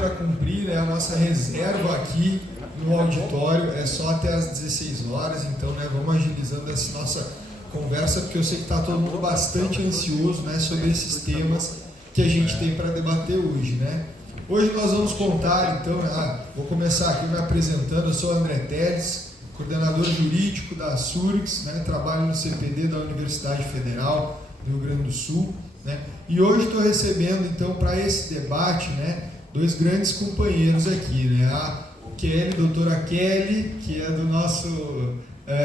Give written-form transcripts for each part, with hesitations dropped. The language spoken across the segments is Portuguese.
para cumprir, né? A nossa reserva aqui no auditório é só até às 16 horas, então, né, vamos agilizando essa nossa conversa, porque eu sei que está todo mundo bastante ansioso, né, sobre esses temas que a gente tem para debater hoje, né? Hoje nós vamos contar, então, vou começar aqui me apresentando. Eu sou André Teles, coordenador jurídico da SURGS, né, trabalho no CPD da Universidade Federal do Rio Grande do Sul, né, e hoje estou recebendo, então, para esse debate, né, dois grandes companheiros aqui, né, a doutora Kelly, que é do nosso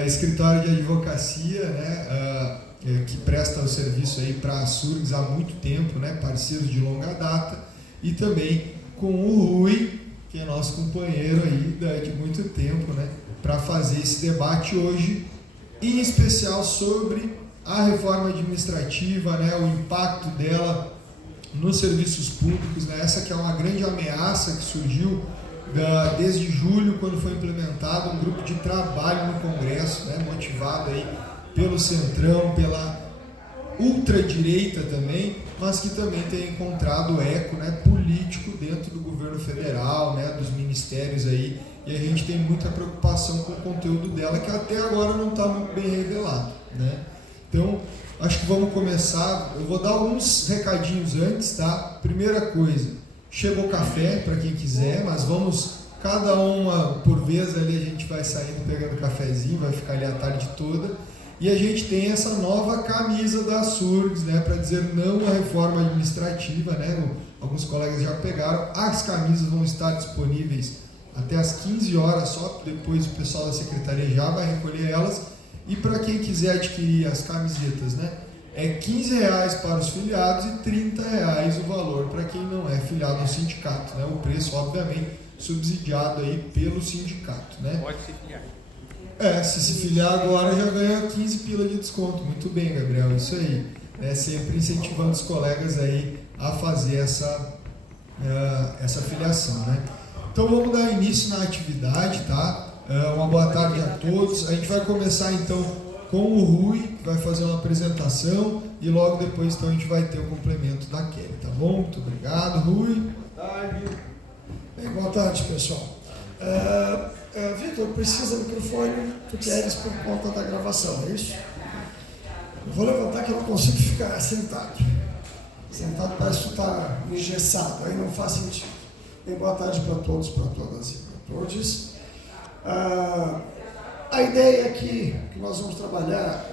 escritório de advocacia, né, que presta o serviço aí para a SURGS há muito tempo, né, parceiros de longa data, e também com o Rui, que é nosso companheiro aí de muito tempo, né, para fazer esse debate hoje, em especial sobre a reforma administrativa, né, o impacto dela nos serviços públicos, né, essa que é uma grande ameaça que surgiu desde julho, quando foi implementado um grupo de trabalho no Congresso, né, motivado aí pelo Centrão, pela ultradireita também, mas que também tem encontrado eco, né, político dentro do governo federal, né, dos ministérios aí, e a gente tem muita preocupação com o conteúdo dela, que até agora não está muito bem revelado, né? Então, acho que vamos começar. Eu vou dar alguns recadinhos antes, tá? Primeira coisa, chegou café para quem quiser, mas vamos, cada uma por vez ali, a gente vai saindo pegando cafezinho, vai ficar ali a tarde toda. E a gente tem essa nova camisa da SURGS, né, para dizer não à reforma administrativa, né? Alguns colegas já pegaram. As camisas vão estar disponíveis até às 15 horas, só depois o pessoal da secretaria já vai recolher elas. E para quem quiser adquirir as camisetas, né, é R$15 para os filiados e R$30 o valor para quem não é filiado ao sindicato, né? O preço, obviamente, subsidiado aí pelo sindicato, né? Pode se filiar. Se filiar agora já ganha 15 pila de desconto. Muito bem, Gabriel, isso aí. Sempre incentivando os colegas aí a fazer essa filiação, né? Então vamos dar início na atividade, tá? Uma boa tarde a todos. A gente vai começar então com o Rui, que vai fazer uma apresentação, e logo depois então a gente vai ter o complemento da Kelly, tá bom? Muito obrigado, Rui. Boa tarde. Bem, boa tarde, pessoal. Vitor, precisa do microfone, tu queres por conta da gravação, é isso? Eu vou levantar que eu não consigo ficar sentado. Sentado parece que tu está engessado, aí não faz sentido. Bem, boa tarde para todos, para todas e para todos. A ideia aqui que nós vamos trabalhar,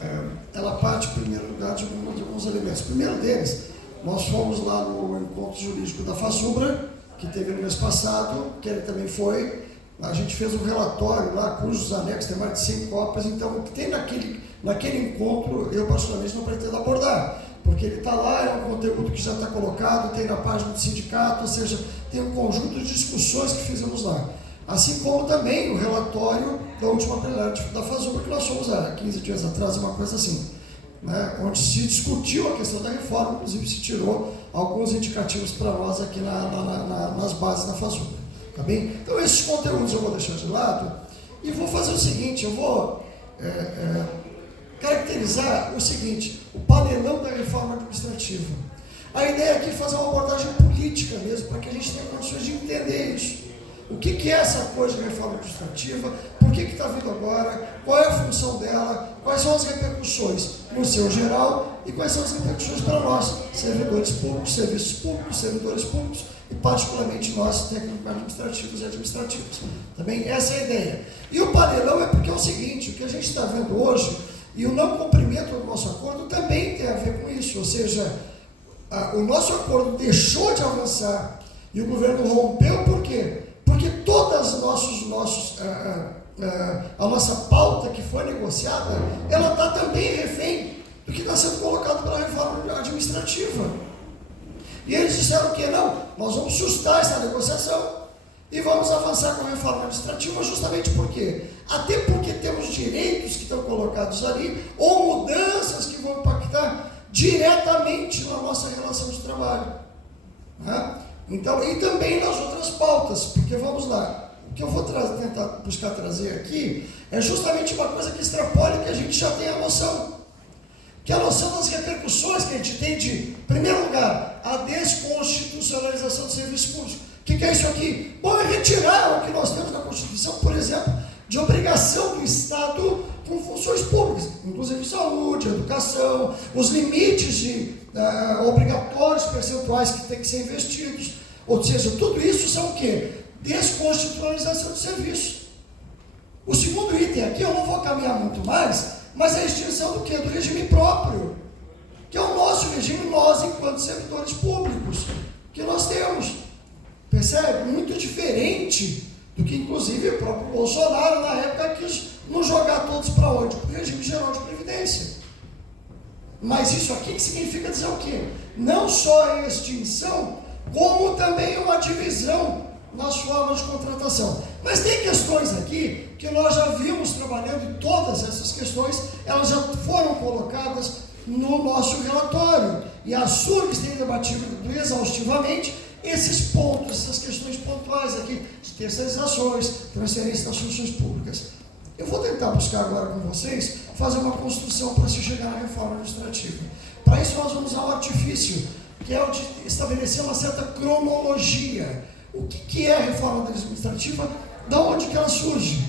ela parte, em primeiro lugar, de alguns elementos. O primeiro deles, nós fomos lá no encontro jurídico da FASUBRA, que teve no mês passado, que ele também foi. A gente fez um relatório lá, cujos anexos, tem mais de 100 cópias, então o que tem naquele encontro, eu particularmente não pretendo abordar, porque ele está lá, é um conteúdo que já está colocado, tem na página do sindicato, ou seja, tem um conjunto de discussões que fizemos lá. Assim como também o relatório da última plenária da FASUBRA, que nós fomos há 15 dias atrás, uma coisa assim, né, onde se discutiu a questão da reforma, inclusive se tirou alguns indicativos para nós aqui nas bases da FASUBRA, tá bem? Então esses conteúdos eu vou deixar de lado e vou fazer o seguinte, eu vou caracterizar o seguinte, o panelão da reforma administrativa. A ideia aqui é fazer uma abordagem política mesmo, para que a gente tenha condições de entender isso. O que é essa coisa de reforma administrativa? Por que está vindo agora? Qual é a função dela? Quais são as repercussões no seu geral e quais são as repercussões para nós, servidores públicos, serviços públicos, servidores públicos e particularmente nós, técnicos administrativos e administrativos. Também essa é a ideia. E o panelão é porque é o seguinte, o que a gente está vendo hoje e o não cumprimento do nosso acordo também tem a ver com isso, ou seja, o nosso acordo deixou de avançar e o governo rompeu por quê? Porque todas a nossa pauta que foi negociada, ela está também refém do que está sendo colocado pela reforma administrativa. E eles disseram que não, nós vamos sustar essa negociação e vamos avançar com a reforma administrativa justamente por quê? Até porque temos direitos que estão colocados ali ou mudanças que vão impactar diretamente na nossa relação de trabalho. Né? Então, e também nas outras pautas, porque vamos lá, o que eu vou tentar buscar trazer aqui é justamente uma coisa que extrapola e que a gente já tem a noção, que é a noção das repercussões que a gente tem de, em primeiro lugar, a desconstitucionalização dos serviços públicos. O que é isso aqui? Bom, é retirar o que nós temos na Constituição, por exemplo, de obrigação do Estado com funções públicas, inclusive saúde, educação, os limites obrigatórios percentuais que têm que ser investidos. Ou seja, tudo isso são o quê? Desconstitucionalização de serviço. O segundo item aqui, eu não vou caminhar muito mais, mas é a extinção do quê? Do regime próprio, que é o nosso regime, nós enquanto servidores públicos, que nós temos. Percebe? Muito diferente do que, inclusive, o próprio Bolsonaro, na época, quis nos jogar todos para onde? Para o regime geral de previdência. Mas isso aqui significa dizer o quê? Não só a extinção, como também uma divisão nas formas de contratação. Mas tem questões aqui que nós já vimos trabalhando, e todas essas questões, elas já foram colocadas no nosso relatório. E a SURGS tem debatido exaustivamente esses pontos, essas questões pontuais aqui, de terceirizações, transferência das funções públicas. Eu vou tentar buscar agora com vocês, fazer uma construção para se chegar na reforma administrativa. Para isso nós vamos usar um artifício, que é o de estabelecer uma certa cronologia. O que é a reforma administrativa? Da onde que ela surge?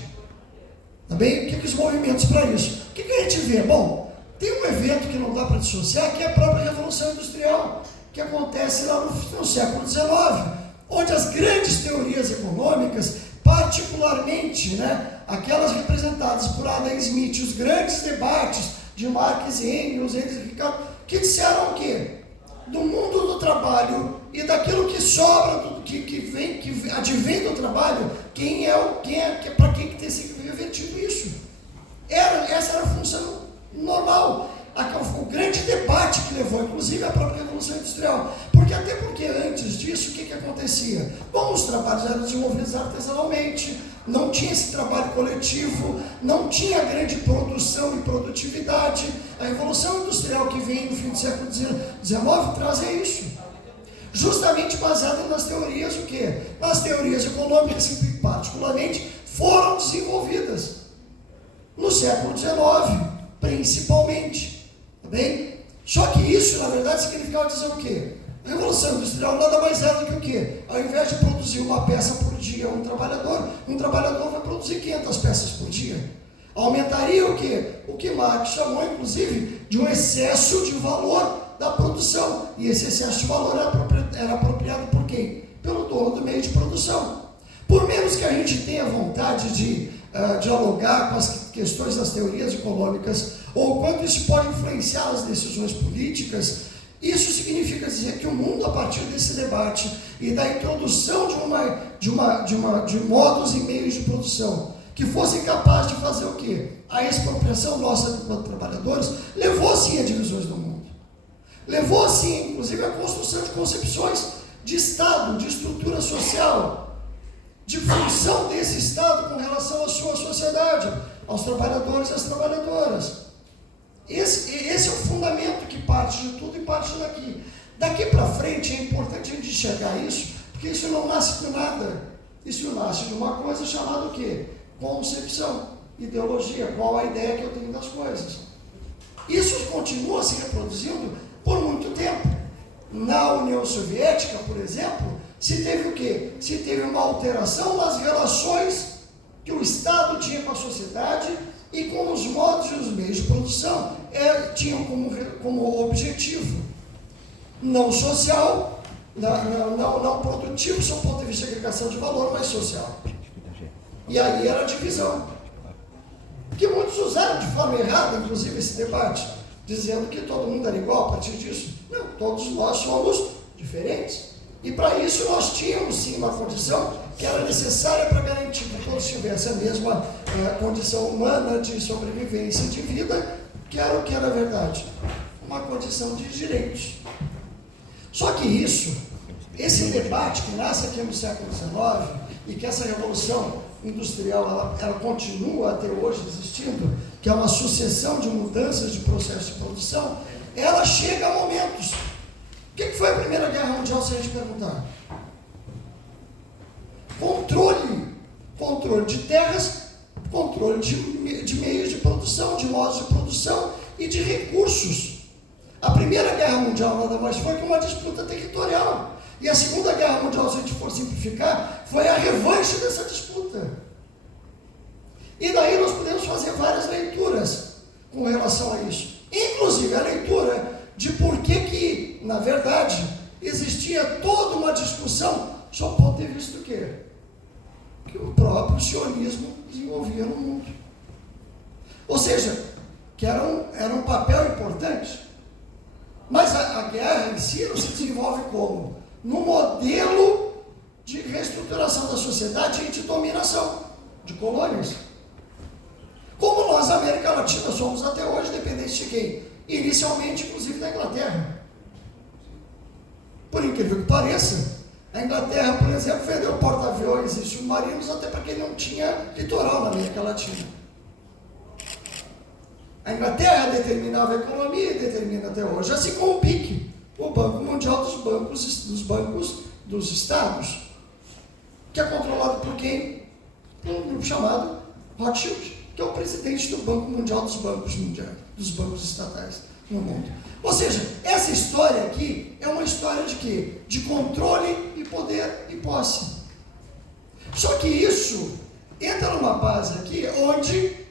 Tá bem? O que os movimentos para isso? O que a gente vê? Bom, tem um evento que não dá para dissociar, que é a própria Revolução Industrial, que acontece lá no século XIX, onde as grandes teorias econômicas, particularmente, aquelas representadas por Adam Smith, os grandes debates de Marx e Engels, Ricardo, que disseram o quê? Do mundo do trabalho e daquilo que sobra, que advém do trabalho, para quem que tem sido revertido isso. Essa era a função normal. O grande debate que levou, inclusive, à própria Revolução Industrial. Até porque antes disso, o que acontecia? Bom, os trabalhos eram desenvolvidos artesanalmente, não tinha esse trabalho coletivo, não tinha grande produção e produtividade. A Revolução Industrial que vem no fim do século XIX traz isso. Justamente baseada nas teorias, o quê? Nas teorias econômicas que, particularmente, foram desenvolvidas no século XIX, principalmente. Tá bem? Só que isso, na verdade, significava dizer o quê? A Revolução Industrial nada mais era do que o quê? Ao invés de produzir uma peça por dia um trabalhador vai produzir 500 peças por dia. Aumentaria o quê? O que Marx chamou, inclusive, de um excesso de valor da produção. E esse excesso de valor era apropriado por quem? Pelo dono do meio de produção. Por menos que a gente tenha vontade de dialogar com as questões das teorias econômicas, ou quanto isso pode influenciar as decisões políticas, isso significa dizer que o mundo, a partir desse debate e da introdução de modos e meios de produção que fossem capazes de fazer o quê? A expropriação nossa enquanto trabalhadores, levou sim a divisões do mundo. Levou sim, inclusive, a construção de concepções de Estado, de estrutura social, de função desse Estado com relação à sua sociedade, aos trabalhadores e às trabalhadoras. Esse é o fundamento que parte de tudo e parte daqui. Daqui para frente é importante a gente enxergar isso, porque isso não nasce de nada. Isso nasce de uma coisa chamada o quê? Concepção, ideologia, qual a ideia que eu tenho das coisas. Isso continua se reproduzindo por muito tempo. Na União Soviética, por exemplo, se teve o quê? Se teve uma alteração nas relações que o Estado tinha com a sociedade e com os modos e os meios de produção tinham como objetivo não social, não produtivo, sob o ponto de vista de agregação de valor, mas social. E aí era a divisão. Que muitos usaram de forma errada, inclusive, esse debate, dizendo que todo mundo era igual a partir disso. Não, todos nós somos diferentes. E para isso nós tínhamos sim uma condição que era necessária para garantir que todos tivessem a mesma condição humana de sobrevivência e de vida, que era o que era verdade, uma condição de direitos. Só que esse debate que nasce aqui no século XIX e que essa revolução industrial ela continua até hoje existindo, que é uma sucessão de mudanças de processo de produção, ela chega a momentos. O que foi a Primeira Guerra Mundial, se a gente perguntar? Controle de terras, controle de meios de produção, de modos de produção e de recursos. A Primeira Guerra Mundial nada mais foi que uma disputa territorial. E a Segunda Guerra Mundial, se a gente for simplificar, justificar, foi a revanche dessa disputa. E daí nós podemos fazer várias leituras com relação a isso. Inclusive a leitura de por que, na verdade, existia toda uma discussão sob o ponto de vista do quê? Que o próprio sionismo desenvolvia no mundo. Ou seja, que era um papel importante. Mas a guerra em si não se desenvolve como? No modelo de reestruturação da sociedade e de dominação de colônias. Como nós, a América Latina, somos até hoje dependentes de quem? Inicialmente, inclusive, da Inglaterra. Por incrível que pareça, a Inglaterra, por exemplo, vendeu porta-aviões e submarinos até para quem não tinha litoral na América Latina. A Inglaterra determinava a economia e determina até hoje, assim como o BIC, o Banco Mundial dos Bancos dos Estados, que é controlado por quem? Por um grupo chamado Rothschild, que é o presidente do Banco Mundial dos Bancos Mundiais, dos bancos estatais no mundo. Ou seja, essa história aqui é uma história de quê? De controle e poder e posse. Só que isso entra numa base aqui onde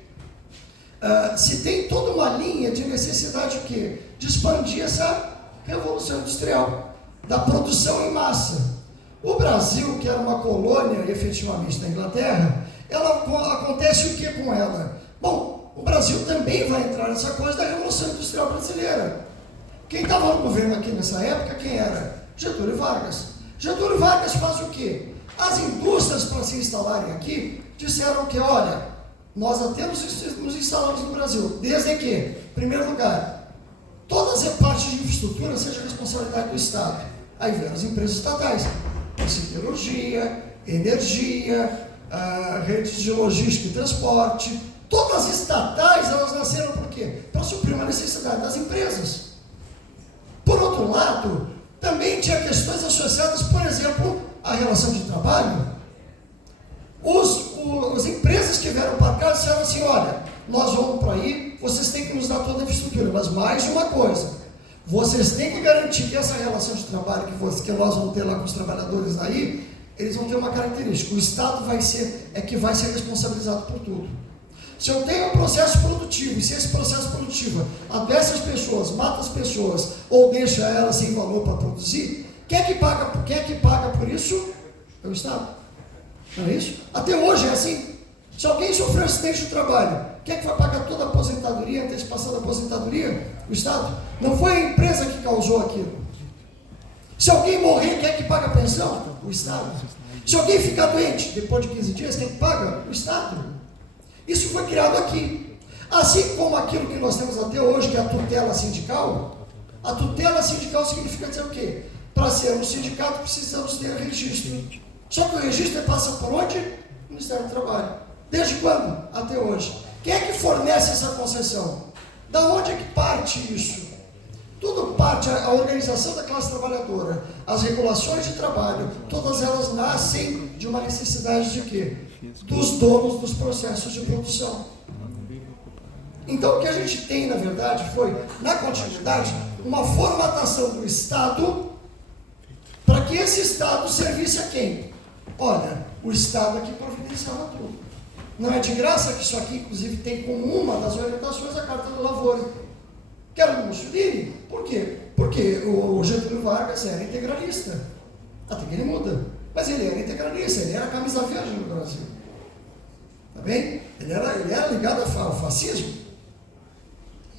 se tem toda uma linha de necessidade de quê? De expandir essa revolução industrial, da produção em massa. O Brasil, que era uma colônia efetivamente da Inglaterra, acontece o que com ela? Bom, o Brasil também vai entrar nessa coisa da Revolução Industrial Brasileira. Quem estava no governo aqui nessa época, quem era? Getúlio Vargas. Getúlio Vargas faz o quê? As indústrias, para se instalarem aqui, disseram que, olha, nós até nos instalamos no Brasil, desde que, em primeiro lugar, todas as partes de infraestrutura seja responsabilidade do Estado. Aí vem as empresas estatais, siderurgia, energia, redes de logística e transporte. Todas as estatais, elas nasceram por quê? Para suprir uma necessidade das empresas. Por outro lado, também tinha questões associadas, por exemplo, à relação de trabalho. As empresas que vieram para cá disseram assim, olha, nós vamos para aí, vocês têm que nos dar toda a infraestrutura, mas mais uma coisa, vocês têm que garantir que essa relação de trabalho que nós vamos ter lá com os trabalhadores aí, eles vão ter uma característica, o Estado vai ser responsabilizado por tudo. Se eu tenho um processo produtivo, e se esse processo produtivo adoece as pessoas, mata as pessoas, ou deixa elas sem valor para produzir, quem é que paga por isso? É o Estado. Não é isso? Até hoje é assim. Se alguém sofreu um acidente de trabalho, quem é que vai pagar toda a aposentadoria, antecipação da aposentadoria? O Estado. Não foi a empresa que causou aquilo. Se alguém morrer, quem é que paga a pensão? O Estado. Se alguém ficar doente, depois de 15 dias, quem é que paga? O Estado. Isso foi criado aqui. Assim como aquilo que nós temos até hoje, que é a tutela sindical. A tutela sindical significa dizer o quê? Para ser um sindicato, precisamos ter registro. Só que o registro passa por onde? O Ministério do Trabalho. Desde quando? Até hoje. Quem é que fornece essa concessão? Da onde é que parte isso? Tudo parte, a organização da classe trabalhadora, as regulações de trabalho, todas elas nascem de uma necessidade de quê? Dos donos dos processos de produção. Então o que a gente tem, na verdade, foi, na continuidade, uma formatação do Estado para que esse Estado servisse a quem? Olha, o Estado aqui providenciava tudo. Não é de graça que isso aqui, inclusive, tem como uma das orientações a Carta do Lavoro, que era o Mussolini. Por quê? Porque o Getúlio Vargas era integralista. Até que ele muda. Mas ele era integralista, ele era camisa verde no Brasil. Tá bem? Ele era ligado ao fascismo.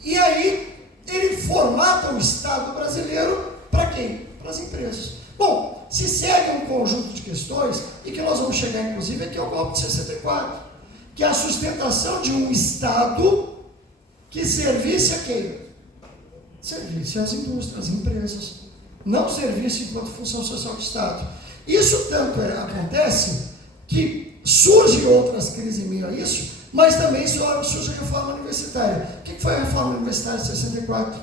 E aí, ele formata o Estado brasileiro para quem? Para as empresas. Bom, se segue um conjunto de questões, e que nós vamos chegar, inclusive, aqui ao golpe de 64, que é a sustentação de um Estado que servisse a quem? Servisse às indústrias, às empresas. Não servisse enquanto função social do Estado. Isso tanto acontece que surgem outras crises em meio a isso, mas também surge a reforma universitária. O que foi a reforma universitária de 64?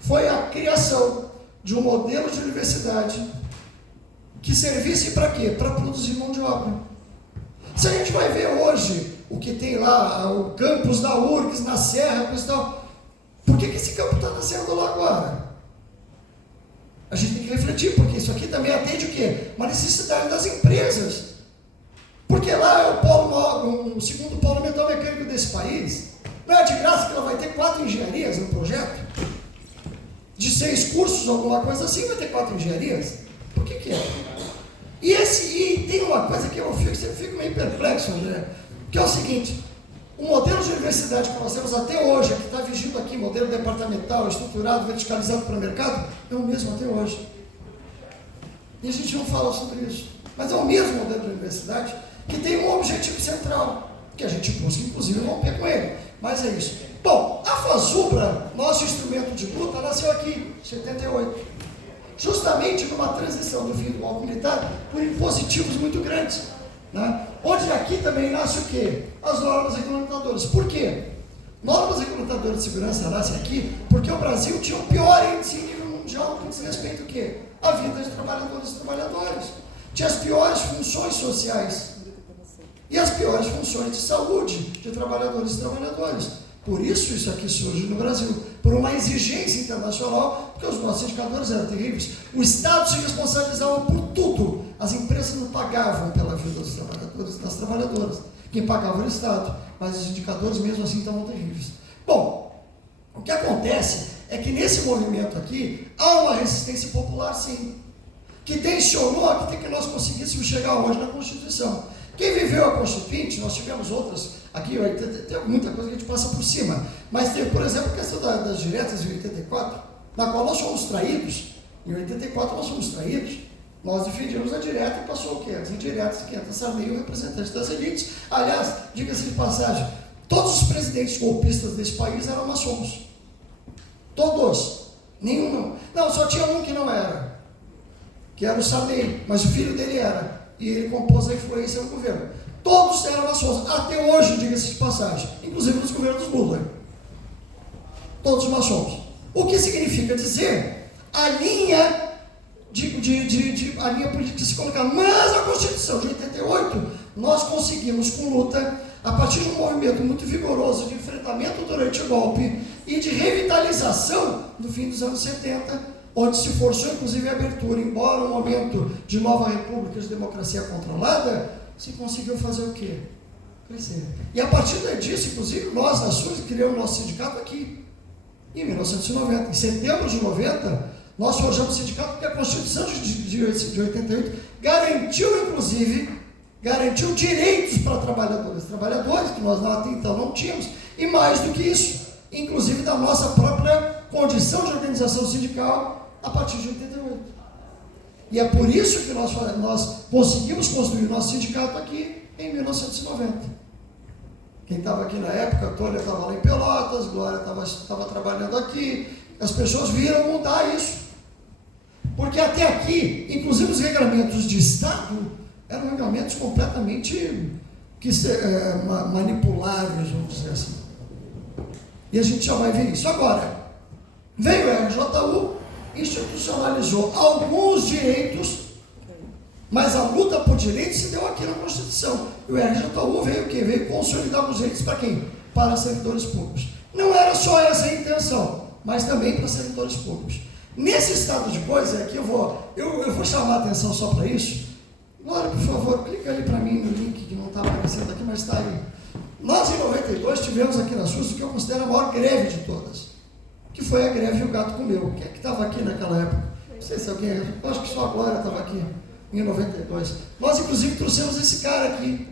Foi a criação de um modelo de universidade que servisse para quê? Para produzir mão de obra. Se a gente vai ver hoje o que tem lá, o campus da URGS, na Serra, coisa e tal, por que esse campo está nascendo lá agora? A gente tem que refletir, porque isso aqui aqui também atende o quê? Uma necessidade das empresas. Porque lá é o segundo polo metalmecânico desse país. Não é de graça que ela vai ter 4 engenharias no projeto? De 6 cursos, alguma coisa assim, vai ter 4 engenharias? Por que é? E tem uma coisa que eu fico meio perplexo, André, que é o seguinte: o modelo de universidade que nós temos até hoje, que está vigindo aqui, modelo departamental, estruturado, verticalizado para o mercado, é o mesmo até hoje. E a gente não fala sobre isso. Mas é o mesmo modelo de universidade que tem um objetivo central, que a gente busca, inclusive, romper com ele. Mas é isso. Bom, a FASUBRA, nosso instrumento de luta, nasceu aqui, em 78. Justamente numa transição do fim do golpe militar por impositivos muito grandes. Né? Onde aqui também nasce o quê? As normas regulamentadoras. Por quê? Normas regulamentadoras de segurança nasce aqui porque o Brasil tinha o pior índice em nível mundial que diz respeito ao quê? A vida de trabalhadoras e trabalhadores. Tinha as piores funções sociais e as piores funções de saúde de trabalhadores e trabalhadoras. Por isso aqui surge no Brasil, por uma exigência internacional, porque os nossos indicadores eram terríveis. O Estado se responsabilizava por tudo. As empresas não pagavam pela vida dos trabalhadores e das trabalhadoras. Quem pagava era o Estado, mas os indicadores mesmo assim estavam terríveis. Bom, o que acontece é que nesse movimento aqui, há uma resistência popular sim, que tensionou até que nós conseguíssemos chegar hoje na Constituição. Quem viveu a Constituinte, nós tivemos outras, aqui tem muita coisa que a gente passa por cima, mas teve, por exemplo, a questão das diretas de 84, na qual nós fomos traídos. Em 84 nós fomos traídos. Nós defendíamos a direta e passou o quê? As indiretas, que entra Sarney, o representante das elites. Aliás, diga-se de passagem, todos os presidentes golpistas desse país eram maçons. Todos. Nenhum não. Não, só tinha um que não era, que era o Sarney, mas o filho dele era. E ele compôs a influência no governo. Todos eram maçons, até hoje, diga-se de passagem, inclusive nos governos Lula. Todos maçons. O que significa dizer a linha a linha política que se colocava. Mas a Constituição de 88, nós conseguimos, com luta, a partir de um movimento muito vigoroso de enfrentamento durante o golpe e de revitalização no fim dos anos 70, onde se forçou inclusive a abertura, embora um momento de nova república de democracia controlada, se conseguiu fazer o quê? Crescer. E a partir disso, inclusive, nós, da SUS, criamos nosso sindicato aqui, em 1990. Em setembro de 90, nós forjamos o sindicato porque a Constituição de 88 garantiu direitos para trabalhadores, que nós até então não tínhamos, e mais do que isso, inclusive da nossa própria condição de organização sindical a partir de 88. E é por isso que nós conseguimos construir o nosso sindicato aqui em 1990. Quem estava aqui na época, a Tônia estava lá em Pelotas, Glória estava trabalhando aqui, as pessoas viram mudar isso. Porque até aqui, inclusive os regulamentos de Estado, eram regulamentos completamente manipuláveis, vamos dizer assim. E a gente já vai ver isso. Agora, veio a RJU, institucionalizou alguns direitos, mas a luta por direitos se deu aqui na Constituição. E o RJU veio o quê? Veio consolidar os direitos para quem? Para servidores públicos. Não era só essa a intenção, mas também para servidores públicos. Nesse estado de coisa, aqui eu vou chamar a atenção só para isso. Glória, por favor, clica ali para mim no link que não está aparecendo aqui, mas está aí. Nós, em 92, tivemos aqui na SUS o que eu considero a maior greve de todas, que foi a greve O Gato Comeu. Quem é que estava aqui naquela época? Não sei se alguém... Eu acho que só a Glória estava aqui, em 92. Nós, inclusive, trouxemos esse cara aqui.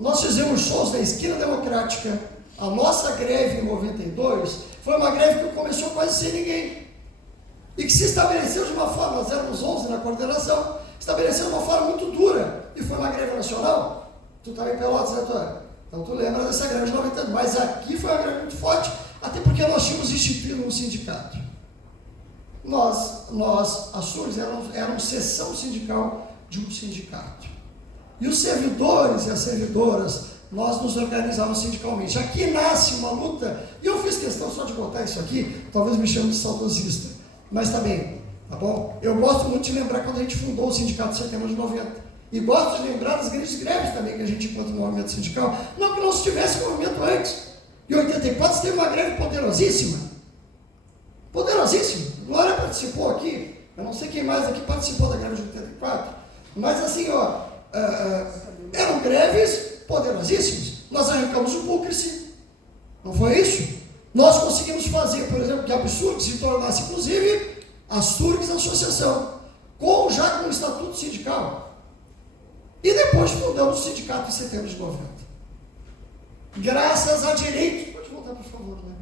Nós fizemos shows na Esquina Democrática. A nossa greve em 92 foi uma greve que começou quase sem ninguém. E que se estabeleceu de uma forma, nós éramos 11 na coordenação, estabeleceu de uma forma muito dura. E foi uma greve nacional. Tu estava em Pelotas, né, Tônia? Então tu lembra dessa greve de 90. Mas aqui foi uma greve muito forte, até porque nós tínhamos instituído um sindicato. A SURS era seção sindical de um sindicato. E os servidores e as servidoras, nós nos organizávamos sindicalmente. Aqui nasce uma luta, e eu fiz questão só de botar isso aqui, talvez me chame de saudosista, mas tá bem, tá bom? Eu gosto muito de lembrar quando a gente fundou o Sindicato de Setembro de 90. E gosto de lembrar das grandes greves também que a gente encontra no movimento sindical. Não que não se tivesse movimento antes. Em 84 teve uma greve poderosíssima. Poderosíssima. Glória participou aqui. Eu não sei quem mais aqui participou da greve de 84, mas assim, eram greves poderosíssimas. Nós arrancamos o Búlcrice, não foi isso? Nós conseguimos fazer, por exemplo, que a Absurg se tornasse, inclusive, a Surgs Associação, já com o estatuto sindical. E depois fundamos o sindicato em setembro de 90. Graças a direitos, pode voltar por favor, né?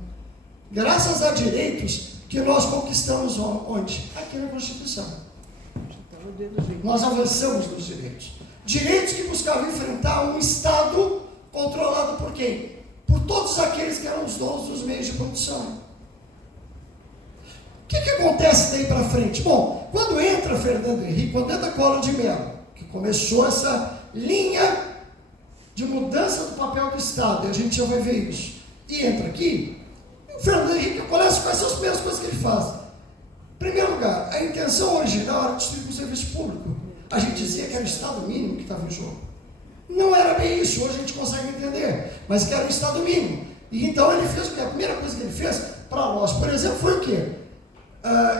Graças a direitos que nós conquistamos onde? Aqui na Constituição. Nós avançamos nos direitos. Direitos que buscavam enfrentar um Estado controlado por quem? Por todos aqueles que eram os donos dos meios de produção. O que acontece daí para frente? Bom, quando entra Fernando Henrique, quando entra Collor de Mello, que começou essa linha de mudança do papel do Estado, e a gente já vai ver isso, e entra aqui, o Fernando Henrique conhece quais são as primeiras coisas que ele faz. Em primeiro lugar, a intenção original era distribuir o serviço público. A gente dizia que era o Estado mínimo que estava em jogo. Não era bem isso, hoje a gente consegue entender, mas que era o Estado mínimo. E então ele fez o quê? A primeira coisa que ele fez para nós, por exemplo, foi o quê?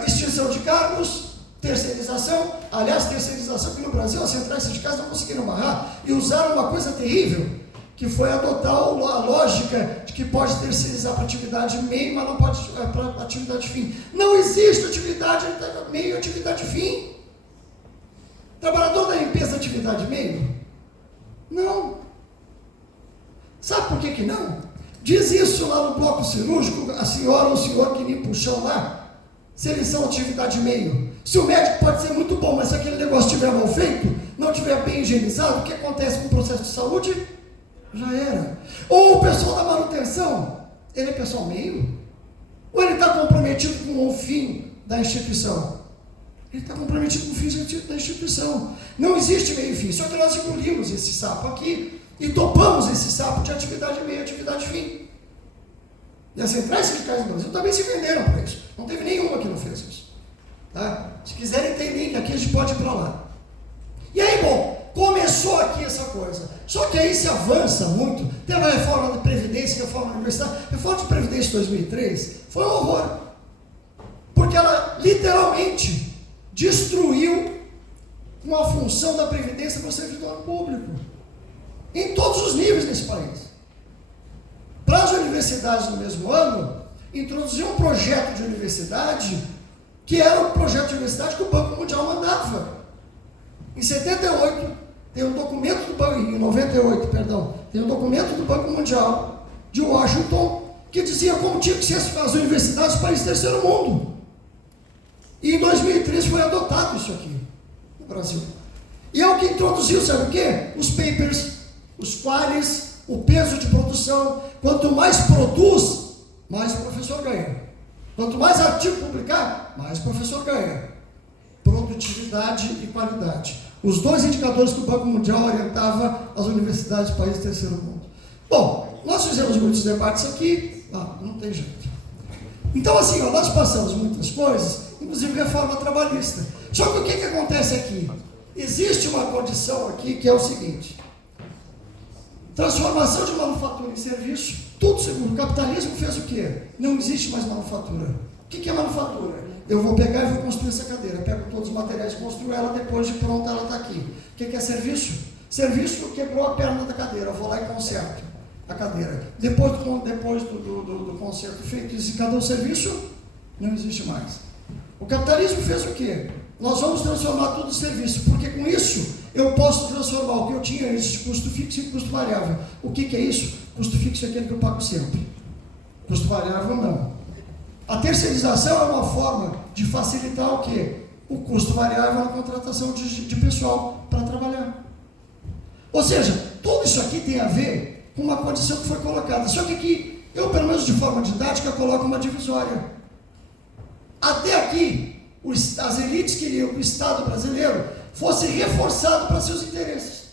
Extinção de cargos, terceirização. Aliás, terceirização que no Brasil as centrais sindicais não conseguiram barrar e usaram uma coisa terrível, que foi adotar a lógica de que pode terceirizar para atividade meio, mas não pode para atividade fim. Não existe atividade meio e atividade fim. Trabalhador da limpeza atividade meio? Não. Sabe por que não? Diz isso lá no bloco cirúrgico, a senhora ou o senhor que limpa o chão lá, se eles são atividade meio. Se o médico pode ser muito bom, mas se aquele negócio estiver mal feito, não estiver bem higienizado, o que acontece com o processo de saúde? Já era. Ou o pessoal da manutenção, ele é pessoal meio? Ou ele está comprometido com o fim da instituição? Ele está comprometido com o fim da instituição. Não existe meio e fim, só que nós engolimos esse sapo aqui e topamos esse sapo de atividade meio e atividade fim. E as centrais sindicais do Brasil também se venderam para isso. Não teve nenhuma que não fez isso. Tá? Se quiserem, tem link aqui, a gente pode ir para lá. E aí, bom, começou aqui essa coisa. Só que aí se avança muito. Teve a reforma da Previdência, reforma universitária. A reforma de Previdência de 2003 foi um horror. Porque ela literalmente destruiu uma função da Previdência para o servidor público. Em todos os níveis desse país. Para as universidades no mesmo ano, introduziu um projeto de universidade que era o projeto de universidade que o Banco Mundial mandava. Em 78, tem um documento do Banco, em 98, perdão, tem um documento do Banco Mundial de Washington que dizia como tinha que ser as universidades do país terceiro mundo. E em 2003 foi adotado isso aqui no Brasil. E é o que introduziu, sabe o quê? Os papers, os quales, o peso de produção. Quanto mais produz, mais o professor ganha. Quanto mais artigo publicar, mais o professor ganha. Produtividade e qualidade. Os dois indicadores que o Banco Mundial orientava as universidades do país terceiro mundo. Bom, nós fizemos muitos debates aqui, não tem jeito. Então assim, nós passamos muitas coisas, inclusive reforma trabalhista. Só que o que acontece aqui? Existe uma condição aqui que é o seguinte: transformação de manufatura em serviço, tudo seguro. O capitalismo fez o quê? Não existe mais manufatura. O que é manufatura? Eu vou pegar e vou construir essa cadeira. Pego todos os materiais e construo ela, depois de pronta ela está aqui. O que é serviço? Serviço quebrou a perna da cadeira, eu vou lá e conserto a cadeira. Depois do conserto feito, e cadê o serviço? Não existe mais. O capitalismo fez o quê? Nós vamos transformar tudo em serviço, porque com isso eu posso transformar o que eu tinha antes de custo fixo em custo variável. O que é isso? Custo fixo é aquele que eu pago sempre. Custo variável não. A terceirização é uma forma de facilitar o quê? O custo variável na contratação de pessoal para trabalhar. Ou seja, tudo isso aqui tem a ver com uma condição que foi colocada. Só que aqui, eu pelo menos de forma didática, coloco uma divisória. Até aqui, as elites queriam que o Estado brasileiro fosse reforçado para seus interesses.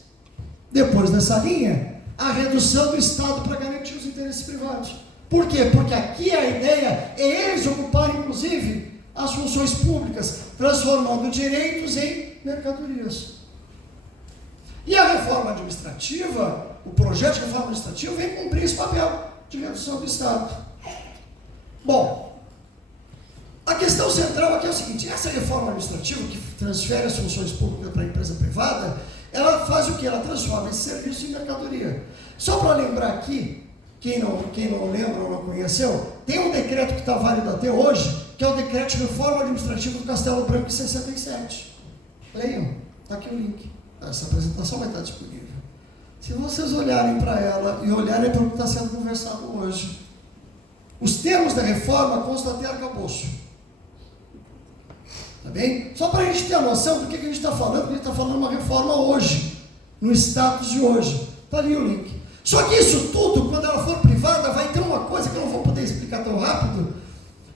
Depois dessa linha, a redução do Estado para garantir os interesses privados. Por quê? Porque aqui a ideia é eles ocuparem, inclusive, as funções públicas, transformando direitos em mercadorias. E a reforma administrativa, o projeto de reforma administrativa, vem cumprir esse papel de redução do Estado. Bom, a questão central aqui é o seguinte: seguinte, essa reforma administrativa que transfere as funções públicas para a empresa privada, ela faz o que? Ela transforma esse serviço em mercadoria. Só para lembrar aqui, quem não lembra ou não conheceu, tem um decreto que está válido até hoje, que é o decreto de reforma administrativa do Castelo Branco de 67. Leiam, está aqui o link. Essa apresentação vai estar disponível. Se vocês olharem para ela e olharem para o que está sendo conversado hoje, os termos da reforma constam até arcabouço. Tá bem? Só para a gente ter a noção do que a gente está falando, porque a gente está falando uma reforma hoje, no status de hoje. Está ali o link. Só que isso tudo, quando ela for privada, vai ter uma coisa que eu não vou poder explicar tão rápido,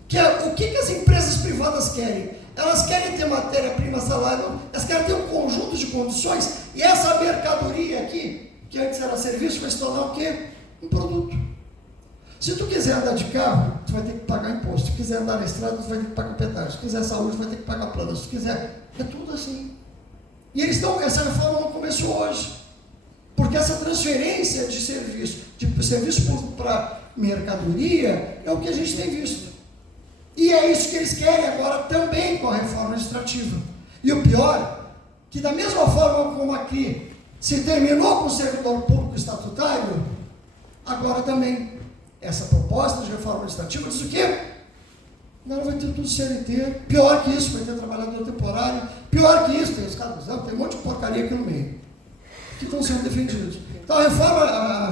que é o que as empresas privadas querem. Elas querem ter matéria-prima, salário, elas querem ter um conjunto de condições, e essa mercadoria aqui, que antes era serviço, vai se tornar o quê? Um produto. Se tu quiser andar de carro, tu vai ter que pagar imposto. Se tu quiser andar na estrada, tu vai ter que pagar pedágio. Se tu quiser saúde, tu vai ter que pagar plano. Se tu quiser, é tudo assim. E essa reforma não começou hoje. Porque essa transferência de serviço público para mercadoria, é o que a gente tem visto. E é isso que eles querem agora também com a reforma administrativa. E o pior, que da mesma forma como aqui se terminou com o servidor público estatutário, agora também essa proposta de reforma administrativa diz o quê? Agora vai ter tudo CLT, pior que isso, vai ter trabalhador temporário, pior que isso, tem os caras, tem um monte de porcaria aqui no meio, que estão sendo defendidos. Então a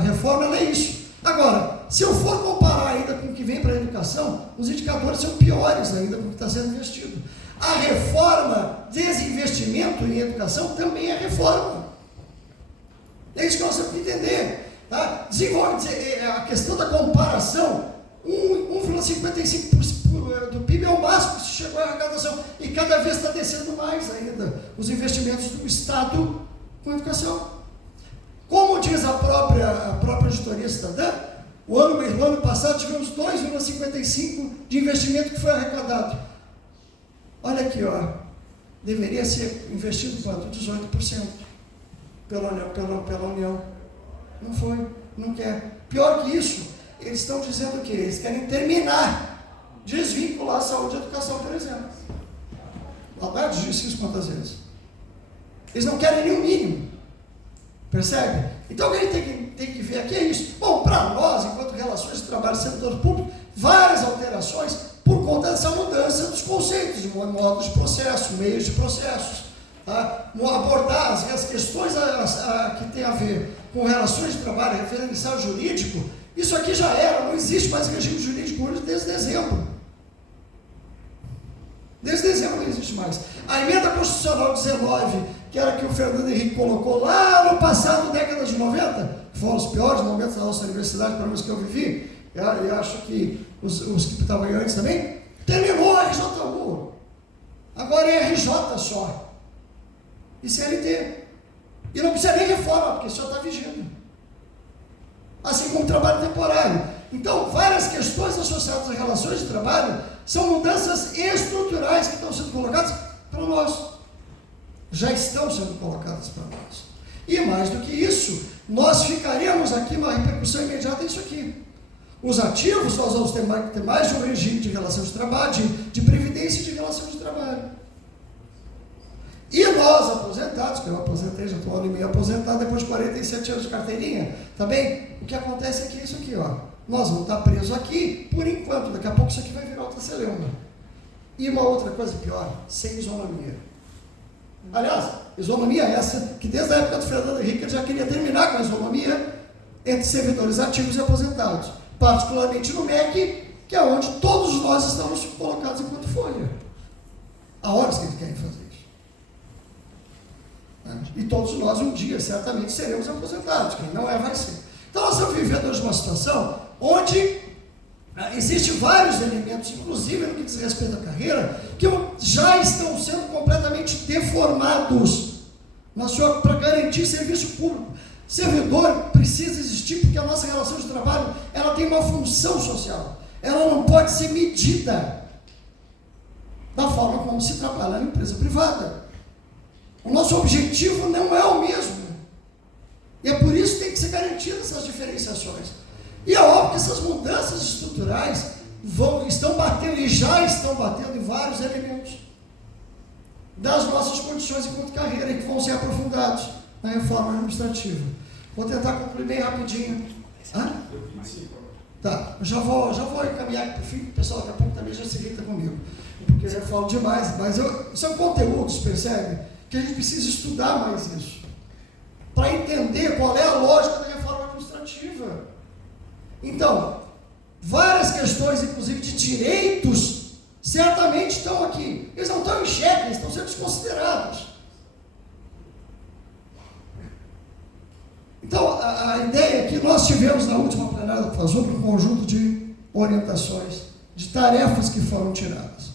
reforma ela é isso. Agora, se eu for comparar ainda com o que vem para a educação, os indicadores são piores ainda com o que está sendo investido. A reforma, desinvestimento em educação também é reforma. É isso que nós temos que entender. Tá? Desenvolve a questão da comparação, 1,55% do PIB é o máximo que se chegou à arrecadação, e cada vez está descendo mais ainda os investimentos do Estado com educação. Como diz a própria auditoria cidadã, o ano passado tivemos 2,55% de investimento que foi arrecadado. Olha aqui, ó, deveria ser investido quanto? 18% pela União. Não foi, não quer. Pior que isso, eles estão dizendo o quê? Eles querem terminar, desvincular a saúde e a educação, por exemplo. Maldade disse isso quantas vezes? Eles não querem nem o mínimo. Percebe? Então o que a gente tem que ver aqui é isso. Bom, para nós, enquanto relações de trabalho e setor público, várias alterações por conta dessa mudança dos conceitos, de modos de processo, meios de processos. Tá? Abordar as questões que tem a ver com relações de trabalho, referencial jurídico, isso aqui já era, não existe mais regime jurídico hoje desde dezembro. Desde dezembro não existe mais. A emenda constitucional 19, que era que o Fernando Henrique colocou lá no passado, década de 90, que foram os piores momentos da nossa universidade, pelo menos que eu vivi, e acho que os que estavam aí antes também, terminou a RJU. Agora é RJ só. E CLT. E não precisa nem reforma, porque isso já está vigindo. Assim como o trabalho temporário. Então, várias questões associadas às relações de trabalho são mudanças estruturais que estão sendo colocadas para nós. Já estão sendo colocadas para nós. E mais do que isso, nós ficaremos aqui uma repercussão imediata nisso aqui. Os ativos, nós vamos ter mais de um regime de relação de trabalho, de previdência e de relação de trabalho. E nós, aposentados, que eu aposentei, já estou um ano e meio aposentado, depois de 47 anos de carteirinha, tá bem? O que acontece aqui é isso aqui, ó. Nós vamos estar presos aqui, por enquanto, daqui a pouco isso aqui vai virar outra celeuma. E uma outra coisa pior, sem isonomia. Aliás, isonomia essa, que desde a época do Fernando Henrique já queria terminar com a isonomia entre servidores ativos e aposentados, particularmente no MEC, que é onde todos nós estamos colocados enquanto folha. Há horas que eles querem fazer isso. E todos nós um dia certamente seremos aposentados, quem não é vai ser. Então nós estamos vivendo hoje uma situação onde existem vários elementos, inclusive no que diz respeito à carreira, que já estão sendo completamente deformados para garantir serviço público. Servidor precisa existir porque a nossa relação de trabalho ela tem uma função social, ela não pode ser medida da forma como se trabalha na empresa privada. O nosso objetivo não é o mesmo. E é por isso que tem que ser garantidas essas diferenciações. E é óbvio que essas mudanças estruturais estão batendo e já estão batendo em vários elementos. das nossas condições enquanto carreira, e que vão ser aprofundados na reforma administrativa. Vou tentar concluir bem rapidinho. Tá, eu já vou encaminhar aqui para o fim, o pessoal daqui a pouco também já se irrita comigo, porque eu já falo demais, mas são conteúdos, percebe? Que a gente precisa estudar mais isso, para entender qual é a lógica da reforma administrativa. Então, várias questões, inclusive de direitos, certamente estão aqui. Eles não estão em xeque, eles estão sendo desconsiderados. Então, a ideia é que nós tivemos na última plenária da FASUBRA um conjunto de orientações, de tarefas que foram tiradas,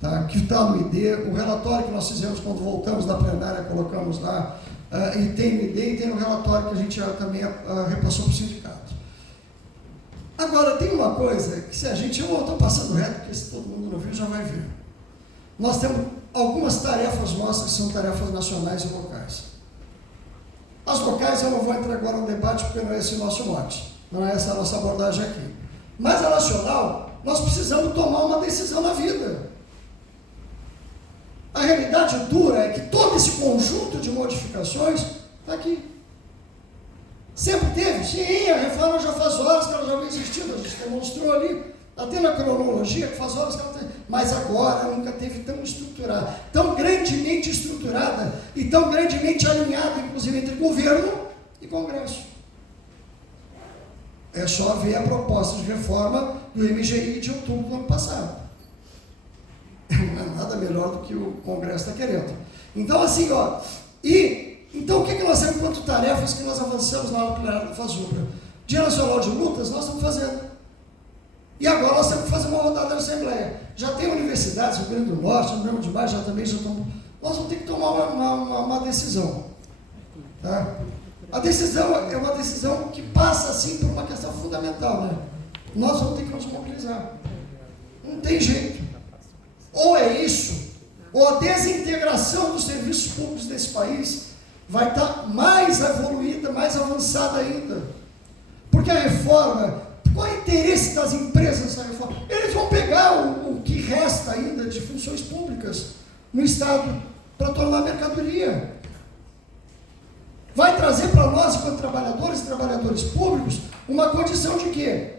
tá? Que está no ID, o relatório que nós fizemos quando voltamos da plenária, colocamos lá, e tem no ID e tem no relatório que a gente já também repassou para o sindicato. Agora, tem uma coisa que se a gente, eu estou passando reto, porque se todo mundo não viu, já vai ver. Nós temos algumas tarefas nossas que são tarefas nacionais e locais. As locais eu não vou entrar agora no debate porque não é esse o nosso mote, não é essa a nossa abordagem aqui. Mas a nacional, nós precisamos tomar uma decisão na vida. A realidade dura é que todo esse conjunto de modificações está aqui. Sempre teve? Sim, a reforma já faz horas que ela já vem existindo, a gente demonstrou ali, até na cronologia, que faz horas que ela tem. Mas agora ela nunca teve tão estruturada, tão grandemente estruturada e tão grandemente alinhada, inclusive, entre governo e Congresso. É só ver a proposta de reforma do MGI de outubro do ano passado. Não é nada melhor do que o Congresso está querendo. Então, assim, então o que nós temos quanto tarefas que nós avançamos na aula plenária da FASUBRA? Dia Nacional de Lutas, nós estamos fazendo. E agora nós temos que fazer uma rodada da Assembleia. Já tem universidades, Rio Grande do Norte, Rio Grande do Baixo, já estão. Nós vamos ter que tomar uma decisão. Tá? A decisão é uma decisão que passa, assim, por uma questão fundamental, né? Nós vamos ter que nos mobilizar. Não tem jeito. Ou é isso, ou a desintegração dos serviços públicos desse país vai estar mais evoluída, mais avançada ainda. Porque a reforma, qual é o interesse das empresas nessa reforma? Eles vão pegar o que resta ainda de funções públicas no Estado para tornar mercadoria. Vai trazer para nós, enquanto trabalhadores e trabalhadores públicos, uma condição de quê?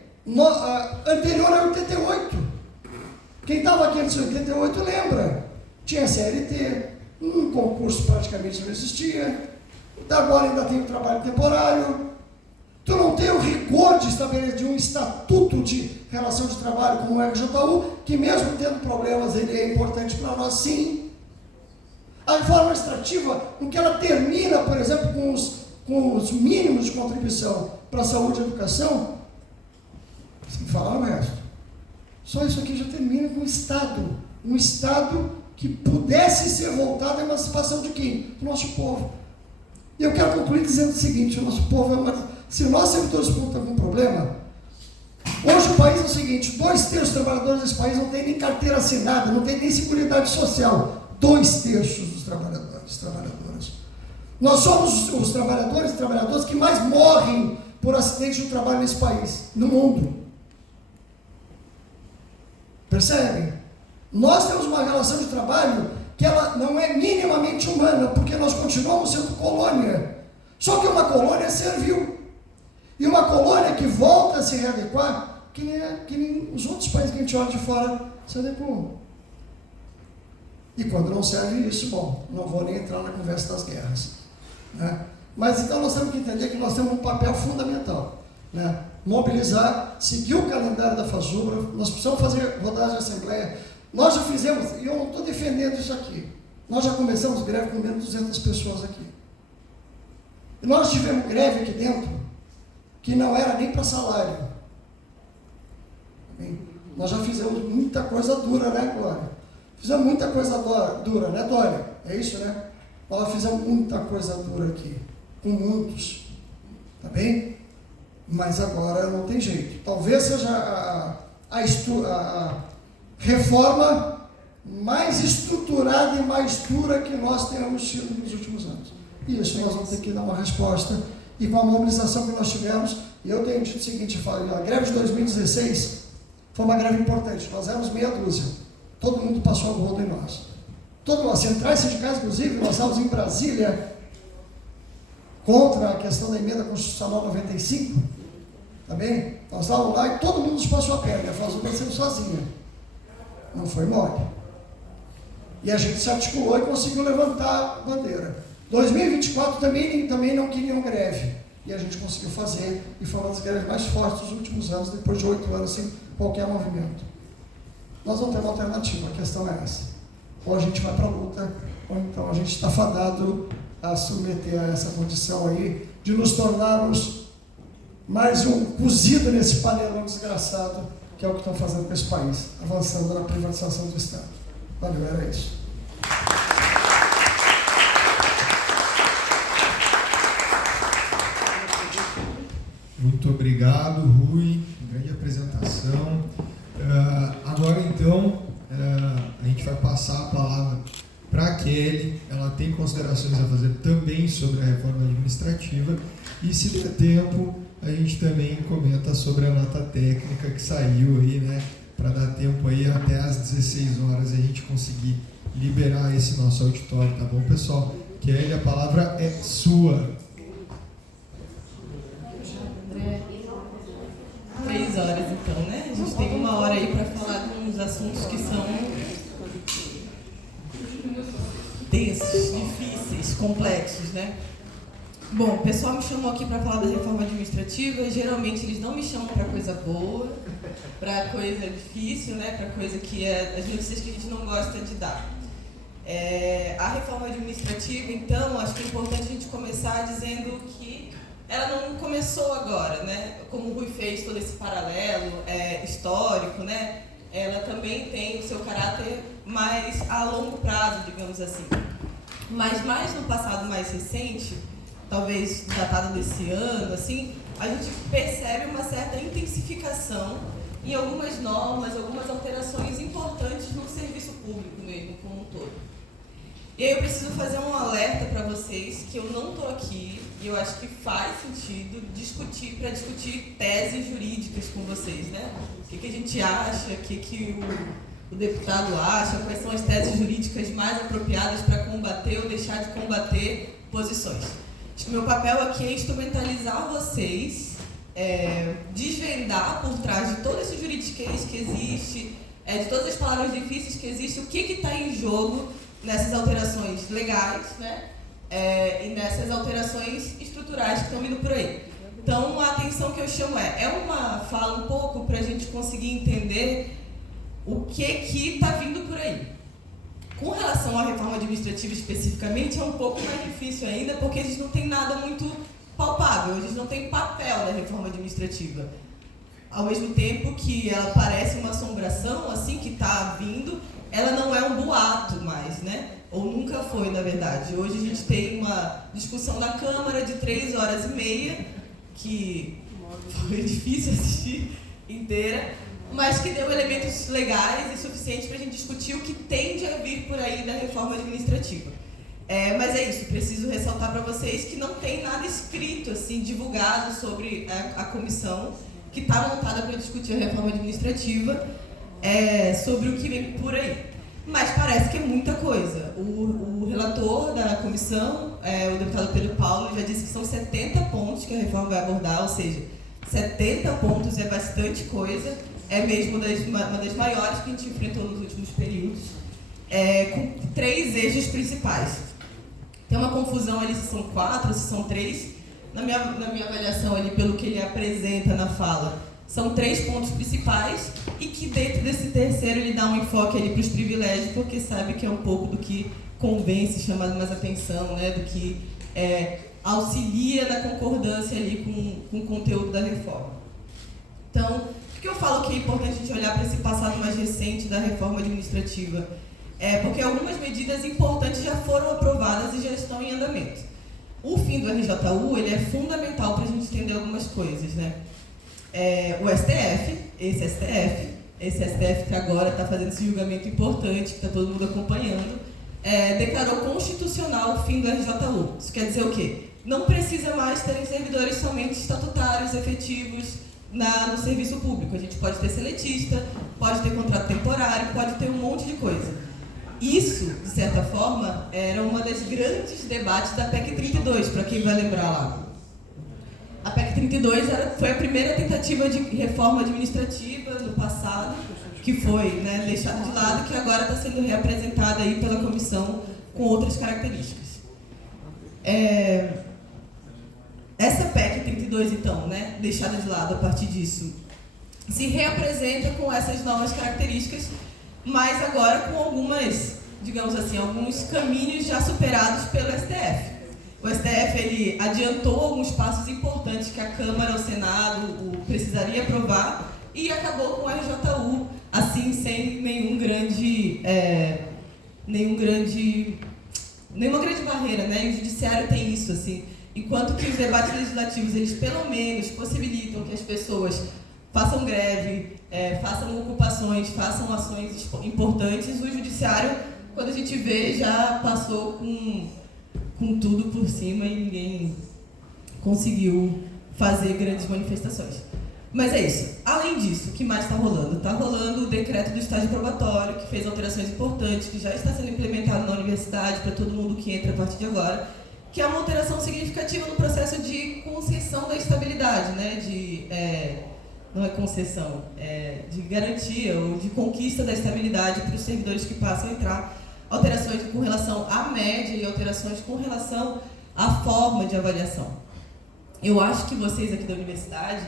Anterior a 88. Quem estava aqui antes de 88 lembra. Tinha CLT, um concurso praticamente não existia, agora ainda tem o trabalho temporário. Tu não tem o rigor de estabelecer um estatuto de relação de trabalho como o RJU, que mesmo tendo problemas, ele é importante para nós, sim. A reforma administrativa, com que ela termina, por exemplo, com os mínimos de contribuição para a saúde e educação, sem falar o resto. Só isso aqui já termina com um Estado que pudesse ser voltado à emancipação de quem? Do nosso povo. E eu quero concluir dizendo o seguinte: o nosso povo se o nosso servidores públicos estão com problema, hoje o país é o seguinte: 2/3 dos trabalhadores desse país não tem nem carteira assinada, não tem nem seguridade social. 2/3 dos trabalhadores e trabalhadoras. Nós somos os trabalhadores e trabalhadoras que mais morrem por acidente de trabalho nesse país, no mundo. Percebem? Nós temos uma relação de trabalho que ela não é minimamente humana, porque nós continuamos sendo colônia. Só que uma colônia servil. E uma colônia que volta a se readequar, que nem os outros países que a gente olha de fora se adequam. E quando não serve isso, bom, não vou nem entrar na conversa das guerras. Né? Mas então nós temos que entender que nós temos um papel fundamental. Né? Mobilizar, seguir o calendário da FASUBRA, nós precisamos fazer rodagem de assembleia. Nós já fizemos, e eu não estou defendendo isso aqui, nós já começamos greve com menos de 200 pessoas aqui. E nós tivemos greve aqui dentro, que não era nem para salário. Nós já fizemos muita coisa dura, né, Glória? Fizemos muita coisa dura, né, Dória? É isso, né? Nós fizemos muita coisa dura aqui, com muitos, tá bem? Mas agora não tem jeito. Talvez seja a reforma mais estruturada e mais dura que nós tenhamos tido nos últimos anos. E isso nós vamos ter que dar uma resposta. E com a mobilização que nós tivemos, e eu tenho dito o seguinte: a greve de 2016 foi uma greve importante. Nós éramos meia dúzia. Todo mundo passou a rodo em nós. todas as centrais sindicais, inclusive, nós estávamos em Brasília contra a questão da emenda constitucional 95, tá bem? Nós estávamos lá e todo mundo nos passou a perna, a FASUBRA sendo sozinha. Não foi mole. E a gente se articulou e conseguiu levantar a bandeira. 2024 também não queriam greve. E a gente conseguiu fazer, e foi uma das greves mais fortes dos últimos anos, depois de 8 anos sem qualquer movimento. Nós não temos alternativa, a questão é essa. Ou a gente vai para a luta, ou então a gente está fadado a submeter a essa condição aí, de nos tornarmos mais um cozido nesse panelão desgraçado, que é o que estão fazendo com esse país, avançando na privatização do Estado. Valeu, era isso. Muito obrigado, Rui. Grande apresentação. Agora, então, a gente vai passar a palavra para a Kelly. Ela tem considerações a fazer também sobre a reforma administrativa. E, se der tempo, a gente também comenta sobre a nota técnica que saiu aí, né? Para dar tempo aí até às 16 horas a gente conseguir liberar esse nosso auditório, tá bom, pessoal? Kelly, a palavra é sua. 3 horas, então, né? A gente tem 1 hora aí para falar de uns assuntos que são densos, difíceis, complexos, né? Bom, o pessoal me chamou aqui para falar da reforma administrativa. Geralmente eles não me chamam para coisa boa, para coisa difícil, né? Para coisa que é as notícias que a gente não gosta de dar. A reforma administrativa, então, acho que é importante a gente começar dizendo que ela não começou agora, né? Como o Rui fez todo esse paralelo histórico, né? Ela também tem o seu caráter mais a longo prazo, digamos assim. Mas mais no passado mais recente, talvez datado desse ano, assim, a gente percebe uma certa intensificação em algumas normas, algumas alterações importantes no serviço público mesmo, como um todo. E aí eu preciso fazer um alerta para vocês que eu não estou aqui, e eu acho que faz sentido discutir teses jurídicas com vocês, né? O que a gente acha, o que o deputado acha, quais são as teses jurídicas mais apropriadas para combater ou deixar de combater posições. Acho que o meu papel aqui é instrumentalizar vocês, desvendar por trás de todo esse juridiquês que existe, de todas as palavras difíceis que existem, o que está em jogo nessas alterações legais, né? E nessas alterações estruturais que estão vindo por aí. Então, a atenção que eu chamo uma fala um pouco para a gente conseguir entender o que está vindo por aí. Com relação à reforma administrativa especificamente, é um pouco mais difícil ainda, porque a gente não tem nada muito palpável, a gente não tem papel da reforma administrativa. Ao mesmo tempo que ela parece uma assombração, assim, que está vindo, ela não é um boato mais, né? Ou nunca foi, na verdade. Hoje a gente tem uma discussão na Câmara de 3 horas e meia, que foi difícil assistir inteira, mas que deu elementos legais e suficientes para a gente discutir o que tende a vir por aí da reforma administrativa. Mas é isso, preciso ressaltar para vocês que não tem nada escrito, assim, divulgado sobre a comissão que está montada para discutir a reforma administrativa, sobre o que vem por aí. Mas parece que é muita coisa. O relator da comissão, o deputado Pedro Paulo, já disse que são 70 pontos que a reforma vai abordar, ou seja, 70 pontos é bastante coisa, é mesmo uma das maiores que a gente enfrentou nos últimos períodos, com 3 eixos principais. Tem uma confusão ali se são 4, se são 3. Na minha avaliação, ali, pelo que ele apresenta na fala, são 3 pontos principais e que dentro desse terceiro ele dá um enfoque ali para os privilégios, porque sabe que é um pouco do que convence, chama mais atenção, né, do que auxilia na concordância ali com o conteúdo da reforma. Então, por que eu falo que é importante a gente olhar para esse passado mais recente da reforma administrativa? Porque algumas medidas importantes já foram aprovadas e já estão em andamento. O fim do RJU ele é fundamental para a gente entender algumas coisas, né? O STF, esse STF que agora está fazendo esse julgamento importante, que está todo mundo acompanhando, declarou constitucional o fim do RJU. Isso quer dizer o quê? Não precisa mais terem servidores somente estatutários, efetivos no serviço público. A gente pode ter seletista, pode ter contrato temporário, pode ter um monte de coisa. isso, de certa forma, era uma das grandes debates da PEC 32, para quem vai lembrar lá. A PEC 32 foi a primeira tentativa de reforma administrativa no passado, que foi, né, deixada de lado, que agora está sendo reapresentada aí pela comissão com outras características. Essa PEC 32, então, né, deixada de lado a partir disso, se reapresenta com essas novas características, mas agora com algumas, digamos assim, alguns caminhos já superados pelo STF. O STF ele adiantou alguns passos importantes que a Câmara, o Senado precisaria aprovar e acabou com o RJU, assim, sem nenhuma grande barreira, né? E o Judiciário tem isso, assim. Enquanto que os debates legislativos, eles pelo menos possibilitam que as pessoas façam greve, façam ocupações, façam ações importantes, o Judiciário, quando a gente vê, já passou com tudo por cima e ninguém conseguiu fazer grandes manifestações. Mas é isso. Além disso, o que mais está rolando? Está rolando o decreto do estágio probatório, que fez alterações importantes, que já está sendo implementado na universidade para todo mundo que entra a partir de agora, que é uma alteração significativa no processo de concessão da estabilidade, né? Não é concessão, de garantia ou de conquista da estabilidade para os servidores que passam a entrar. Alterações com relação à média e alterações com relação à forma de avaliação. Eu acho que vocês aqui da universidade,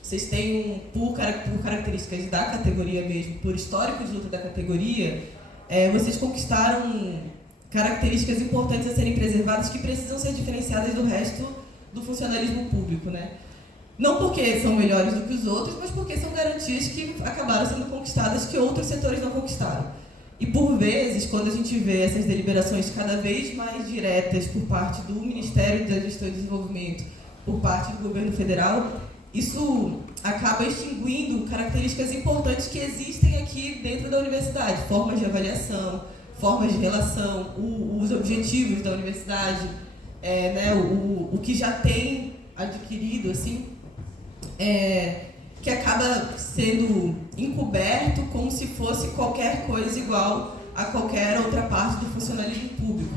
vocês têm, por características da categoria mesmo, por histórico de luta da categoria, vocês conquistaram características importantes a serem preservadas que precisam ser diferenciadas do resto do funcionalismo público, né? Não porque são melhores do que os outros, mas porque são garantias que acabaram sendo conquistadas que outros setores não conquistaram. E, por vezes, quando a gente vê essas deliberações cada vez mais diretas por parte do Ministério da Gestão e Desenvolvimento, por parte do governo federal, isso acaba extinguindo características importantes que existem aqui dentro da universidade. Formas de avaliação, formas de relação, os objetivos da universidade, né, o que já tem adquirido, assim, que acaba sendo encoberto como se fosse qualquer coisa igual a qualquer outra parte do funcionalismo público.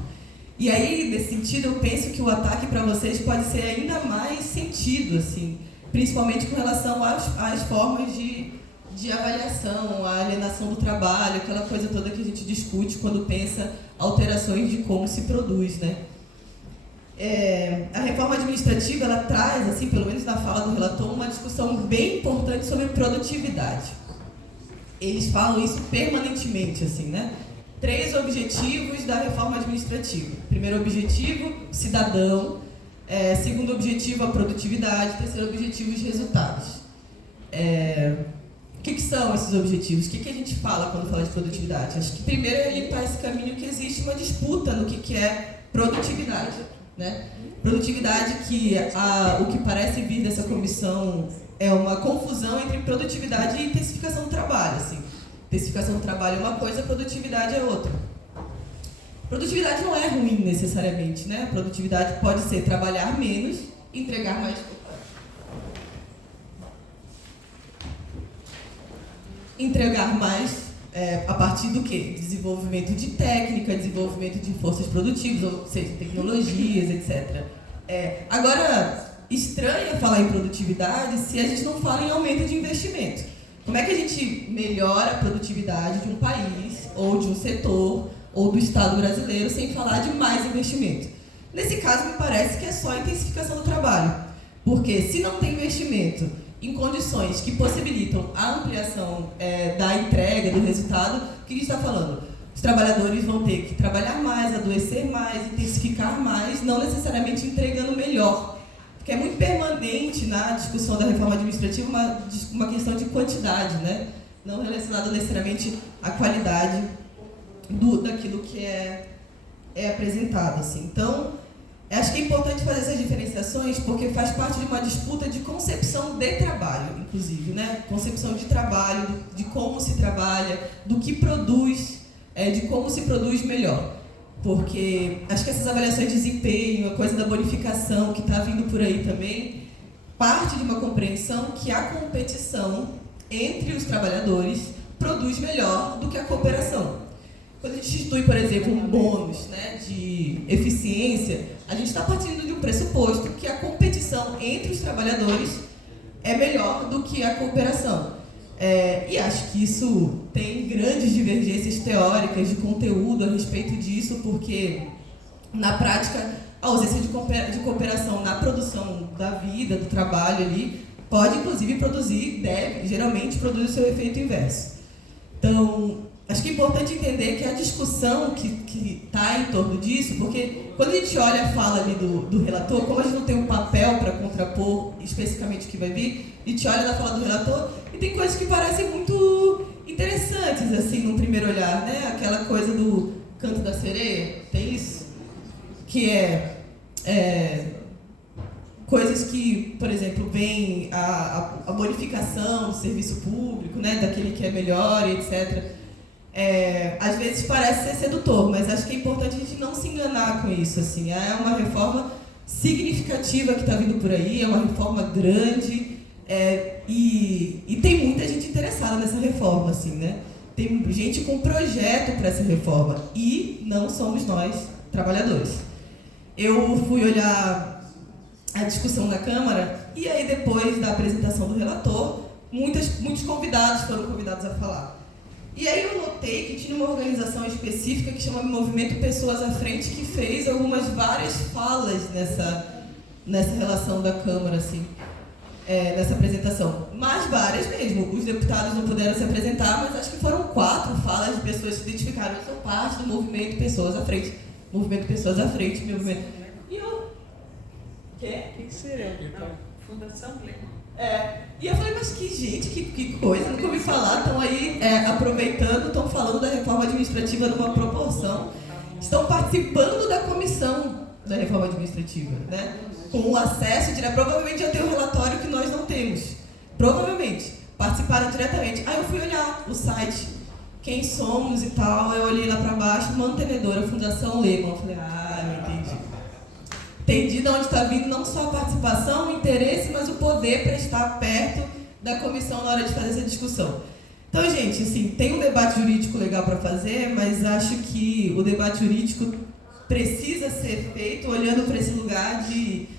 E aí, nesse sentido, eu penso que o ataque para vocês pode ser ainda mais sentido, assim, principalmente com relação às formas de avaliação, a alienação do trabalho, aquela coisa toda que a gente discute quando pensa alterações de como se produz, né? A reforma administrativa, ela traz, assim, pelo menos na fala do relator, uma discussão bem importante sobre produtividade. Eles falam isso permanentemente, assim, né? 3 objetivos da reforma administrativa. Primeiro objetivo, cidadão. Segundo objetivo, a produtividade. Terceiro objetivo, os resultados. O que são esses objetivos? O que a gente fala quando fala de produtividade? Acho que primeiro é limpar esse caminho que existe uma disputa no que é produtividade, né? Produtividade que o que parece vir dessa comissão é uma confusão entre produtividade e intensificação do trabalho, assim. Intensificação do trabalho é uma coisa, produtividade é outra. Produtividade não é ruim necessariamente, né? Produtividade pode ser trabalhar menos, entregar mais. Entregar mais a partir do quê? Desenvolvimento de técnica, desenvolvimento de forças produtivas, ou seja, tecnologias, etc. Agora, estranho falar em produtividade se a gente não fala em aumento de investimento. Como é que a gente melhora a produtividade de um país, ou de um setor, ou do Estado brasileiro, sem falar de mais investimento? Nesse caso, me parece que é só a intensificação do trabalho. Porque se não tem investimento em condições que possibilitam a ampliação da entrega, do resultado, o que a gente está falando? Os trabalhadores vão ter que trabalhar mais, adoecer mais, intensificar mais, não necessariamente entregando melhor. Porque é muito permanente na discussão da reforma administrativa uma questão de quantidade, né? Não relacionada necessariamente à qualidade daquilo que é apresentado, assim. Então, acho que é importante fazer essas diferenciações porque faz parte de uma disputa de concepção de trabalho, inclusive, né? Concepção de trabalho, de como se trabalha, do que produz, de como se produz melhor. Porque acho que essas avaliações de desempenho, a coisa da bonificação que está vindo por aí também, parte de uma compreensão que a competição entre os trabalhadores produz melhor do que a cooperação. quando a gente institui, por exemplo, um bônus, né, de eficiência, a gente está partindo de um pressuposto que a competição entre os trabalhadores é melhor do que a cooperação. E acho que isso tem grandes divergências teóricas de conteúdo a respeito disso, porque, na prática, a ausência de cooperação na produção da vida, do trabalho ali, pode, inclusive, geralmente produz o seu efeito inverso. Então, acho que é importante entender que a discussão que está em torno disso, porque quando a gente olha a fala ali do relator, como a gente não tem um papel para contrapor especificamente o que vai vir, a gente olha na fala do relator e tem coisas que parecem muito interessantes, assim, num primeiro olhar, né? Aquela coisa do canto da sereia, tem isso? Que coisas que, por exemplo, vem a bonificação do serviço público, né? Daquele que é melhor e etc., às vezes parece ser sedutor, mas acho que é importante a gente não se enganar com isso. Assim. É uma reforma significativa que está vindo por aí, é uma reforma grande, e tem muita gente interessada nessa reforma. Assim, né? Tem gente com projeto para essa reforma, e não somos nós, trabalhadores. Eu fui olhar a discussão na Câmara, e aí depois da apresentação do relator, muitos convidados foram convidados a falar. E aí eu notei que tinha uma organização específica que chama Movimento Pessoas à Frente, que fez várias falas nessa relação da Câmara, assim, nessa apresentação. Mas várias mesmo. Os deputados não puderam se apresentar, mas acho que foram 4 falas de pessoas que se identificaram. Eu sou parte do Movimento Pessoas à Frente. Movimento Pessoas à Frente, movimento. E eu... Quê? O que seria? Fundação Lema. E eu falei, mas que coisa, nunca ouvi falar, estão aí aproveitando, estão falando da reforma administrativa numa proporção, estão participando da comissão da reforma administrativa, né? Com o acesso direto, provavelmente já tem um relatório que nós não temos, provavelmente, participaram diretamente. Aí eu fui olhar o site, quem somos e tal, eu olhei lá para baixo, mantenedora, Fundação Lema, eu falei, entendi de onde está vindo não só a participação, o interesse, mas o poder para estar perto da comissão na hora de fazer essa discussão. Então, gente, assim, tem um debate jurídico legal para fazer, mas acho que o debate jurídico precisa ser feito olhando para esse lugar de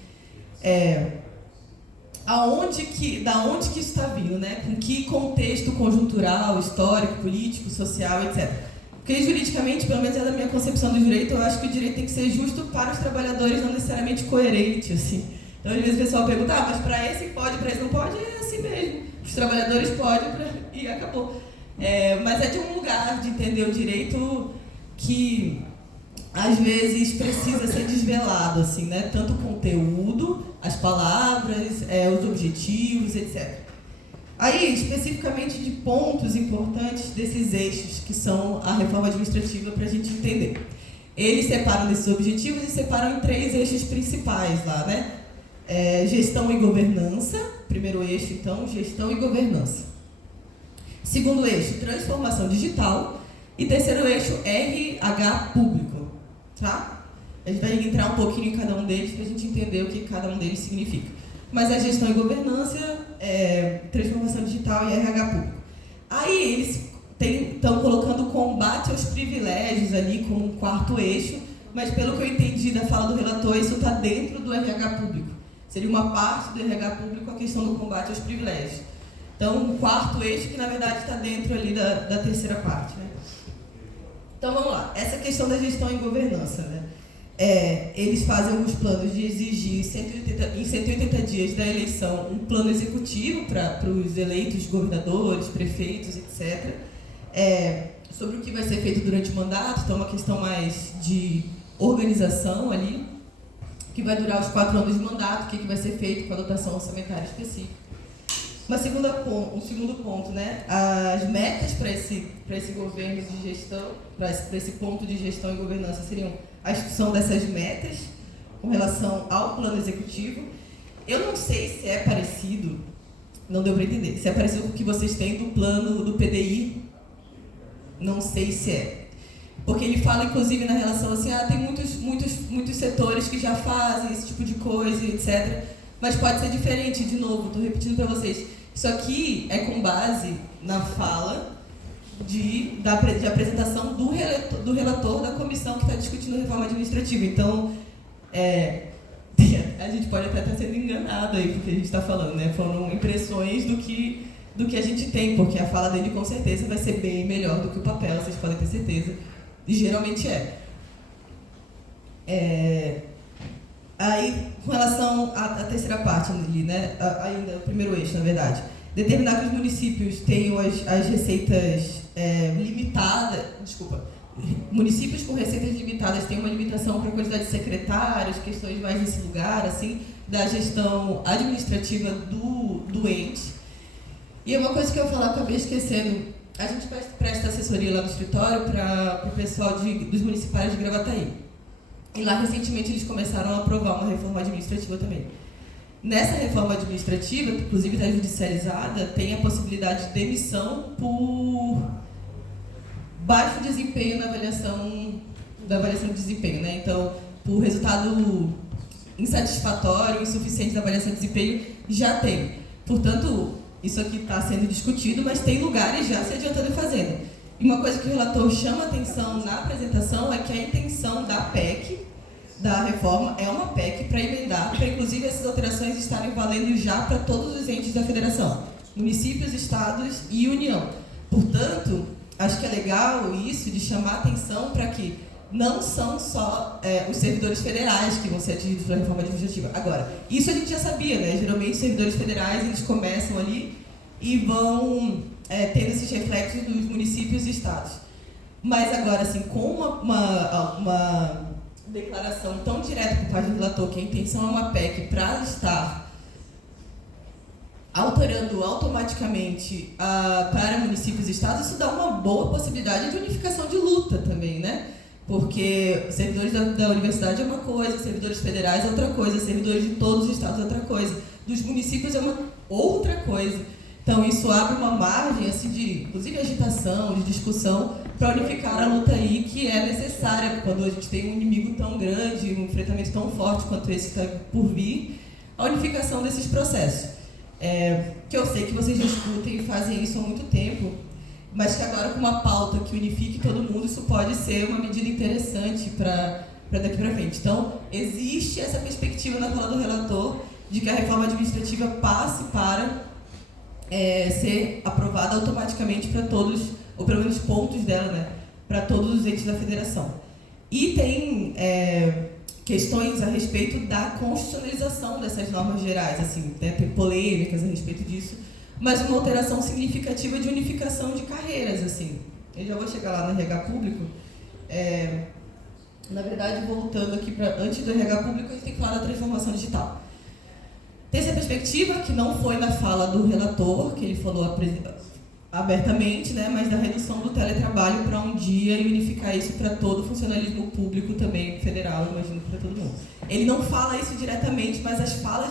da onde que isso está vindo, né? Com que contexto conjuntural, histórico, político, social, etc. Porque juridicamente, pelo menos é da minha concepção do direito, eu acho que o direito tem que ser justo para os trabalhadores, não necessariamente coerente, assim. Então, às vezes o pessoal pergunta, mas para esse pode, para esse não pode, é assim mesmo. Os trabalhadores podem e acabou. Mas é de um lugar de entender o direito que, às vezes, precisa ser desvelado, assim, né? Tanto o conteúdo, as palavras, os objetivos, etc. Aí, especificamente de pontos importantes desses eixos, que são a reforma administrativa, para a gente entender. Eles separam desses objetivos e separam em 3 eixos principais lá, né? Gestão e governança. Primeiro eixo, então, gestão e governança. Segundo eixo, transformação digital. E terceiro eixo, RH público. Tá? A gente vai entrar um pouquinho em cada um deles para a gente entender o que cada um deles significa. Mas é gestão e governança, transformação digital e RH público. Aí eles estão colocando o combate aos privilégios ali como um 4º eixo, mas pelo que eu entendi da fala do relator, isso está dentro do RH público. Seria uma parte do RH público a questão do combate aos privilégios. Então, um 4º eixo que, na verdade, está dentro ali da terceira parte. Né? Então, vamos lá. Essa questão da gestão e governança, né? Eles fazem alguns planos de exigir em 180 dias da eleição um plano executivo para os eleitos governadores, prefeitos, etc. Sobre o que vai ser feito durante o mandato, então é uma questão mais de organização ali, que vai durar os 4 anos de mandato, o que vai ser feito com a dotação orçamentária específica. Um segundo ponto, né? As metas para esse governo de gestão, para esse ponto de gestão e governança seriam a discussão dessas metas com relação ao plano executivo. Eu não sei se é parecido, não deu para entender, se é parecido com o que vocês têm do plano do PDI, não sei se é. Porque ele fala, inclusive, na relação assim, tem muitos setores que já fazem esse tipo de coisa, etc. Mas pode ser diferente, de novo, estou repetindo para vocês. Isso aqui é com base na fala de apresentação do relator da comissão que está discutindo a reforma administrativa. Então, a gente pode até estar sendo enganado aí porque a gente está falando, né? Foram impressões do que a gente tem, porque a fala dele com certeza vai ser bem melhor do que o papel, vocês podem ter certeza, e geralmente é. Aí, com relação à terceira parte ali, né? Ainda o primeiro eixo, na verdade, determinar que os municípios tenham as receitas limitadas, municípios com receitas limitadas têm uma limitação para a quantidade de secretários, questões mais nesse lugar, assim, da gestão administrativa do ente. E uma coisa que eu acabei esquecendo, a gente presta assessoria lá no escritório para o pessoal dos municipais de Gravataí. E lá, recentemente, eles começaram a aprovar uma reforma administrativa também. Nessa reforma administrativa, que inclusive está judicializada, tem a possibilidade de demissão por baixo desempenho na avaliação de desempenho, né? Então, por resultado insatisfatório, insuficiente da avaliação de desempenho, já tem. Portanto, isso aqui está sendo discutido, mas tem lugares já se adiantando e fazendo. E uma coisa que o relator chama atenção na apresentação é que a intenção da PEC, da reforma, é uma PEC para emendar, para inclusive essas alterações estarem valendo já para todos os entes da federação, municípios, estados e União. Portanto, acho que é legal isso de chamar atenção para que não são só os servidores federais que vão ser atingidos pela reforma administrativa. Agora, isso a gente já sabia, né? Geralmente os servidores federais, eles começam ali e vão tendo esses reflexos dos municípios e estados. Mas agora, assim, com uma declaração tão direta por parte do relator que a intenção é uma PEC para estar alterando automaticamente para municípios e estados, isso dá uma boa possibilidade de unificação de luta também, né? Porque servidores da universidade é uma coisa, servidores federais é outra coisa, servidores de todos os estados é outra coisa, dos municípios é uma outra coisa. Então, isso abre uma margem assim, de, inclusive, agitação, de discussão, para unificar a luta aí, que é necessária quando a gente tem um inimigo tão grande, um enfrentamento tão forte quanto esse que está por vir, a unificação desses processos. Que eu sei que vocês discutem e fazem isso há muito tempo, mas que agora com uma pauta que unifique todo mundo, isso pode ser uma medida interessante para daqui para frente. Então, existe essa perspectiva na fala do relator de que a reforma administrativa passe para ser aprovada automaticamente para todos, ou pelo menos pontos dela, né, para todos os entes da federação. E tem questões a respeito da constitucionalização dessas normas gerais, assim, né, tem polêmicas a respeito disso, mas uma alteração significativa de unificação de carreiras, assim. Eu já vou chegar lá no RH público. Na verdade, voltando aqui para antes do RH público, a gente tem que falar da transformação digital. Tem essa perspectiva, que não foi na fala do relator, que ele falou abertamente, né, mas da redução do teletrabalho para um dia e unificar isso para todo o funcionalismo público também, federal, imagino, para todo mundo. Ele não fala isso diretamente, mas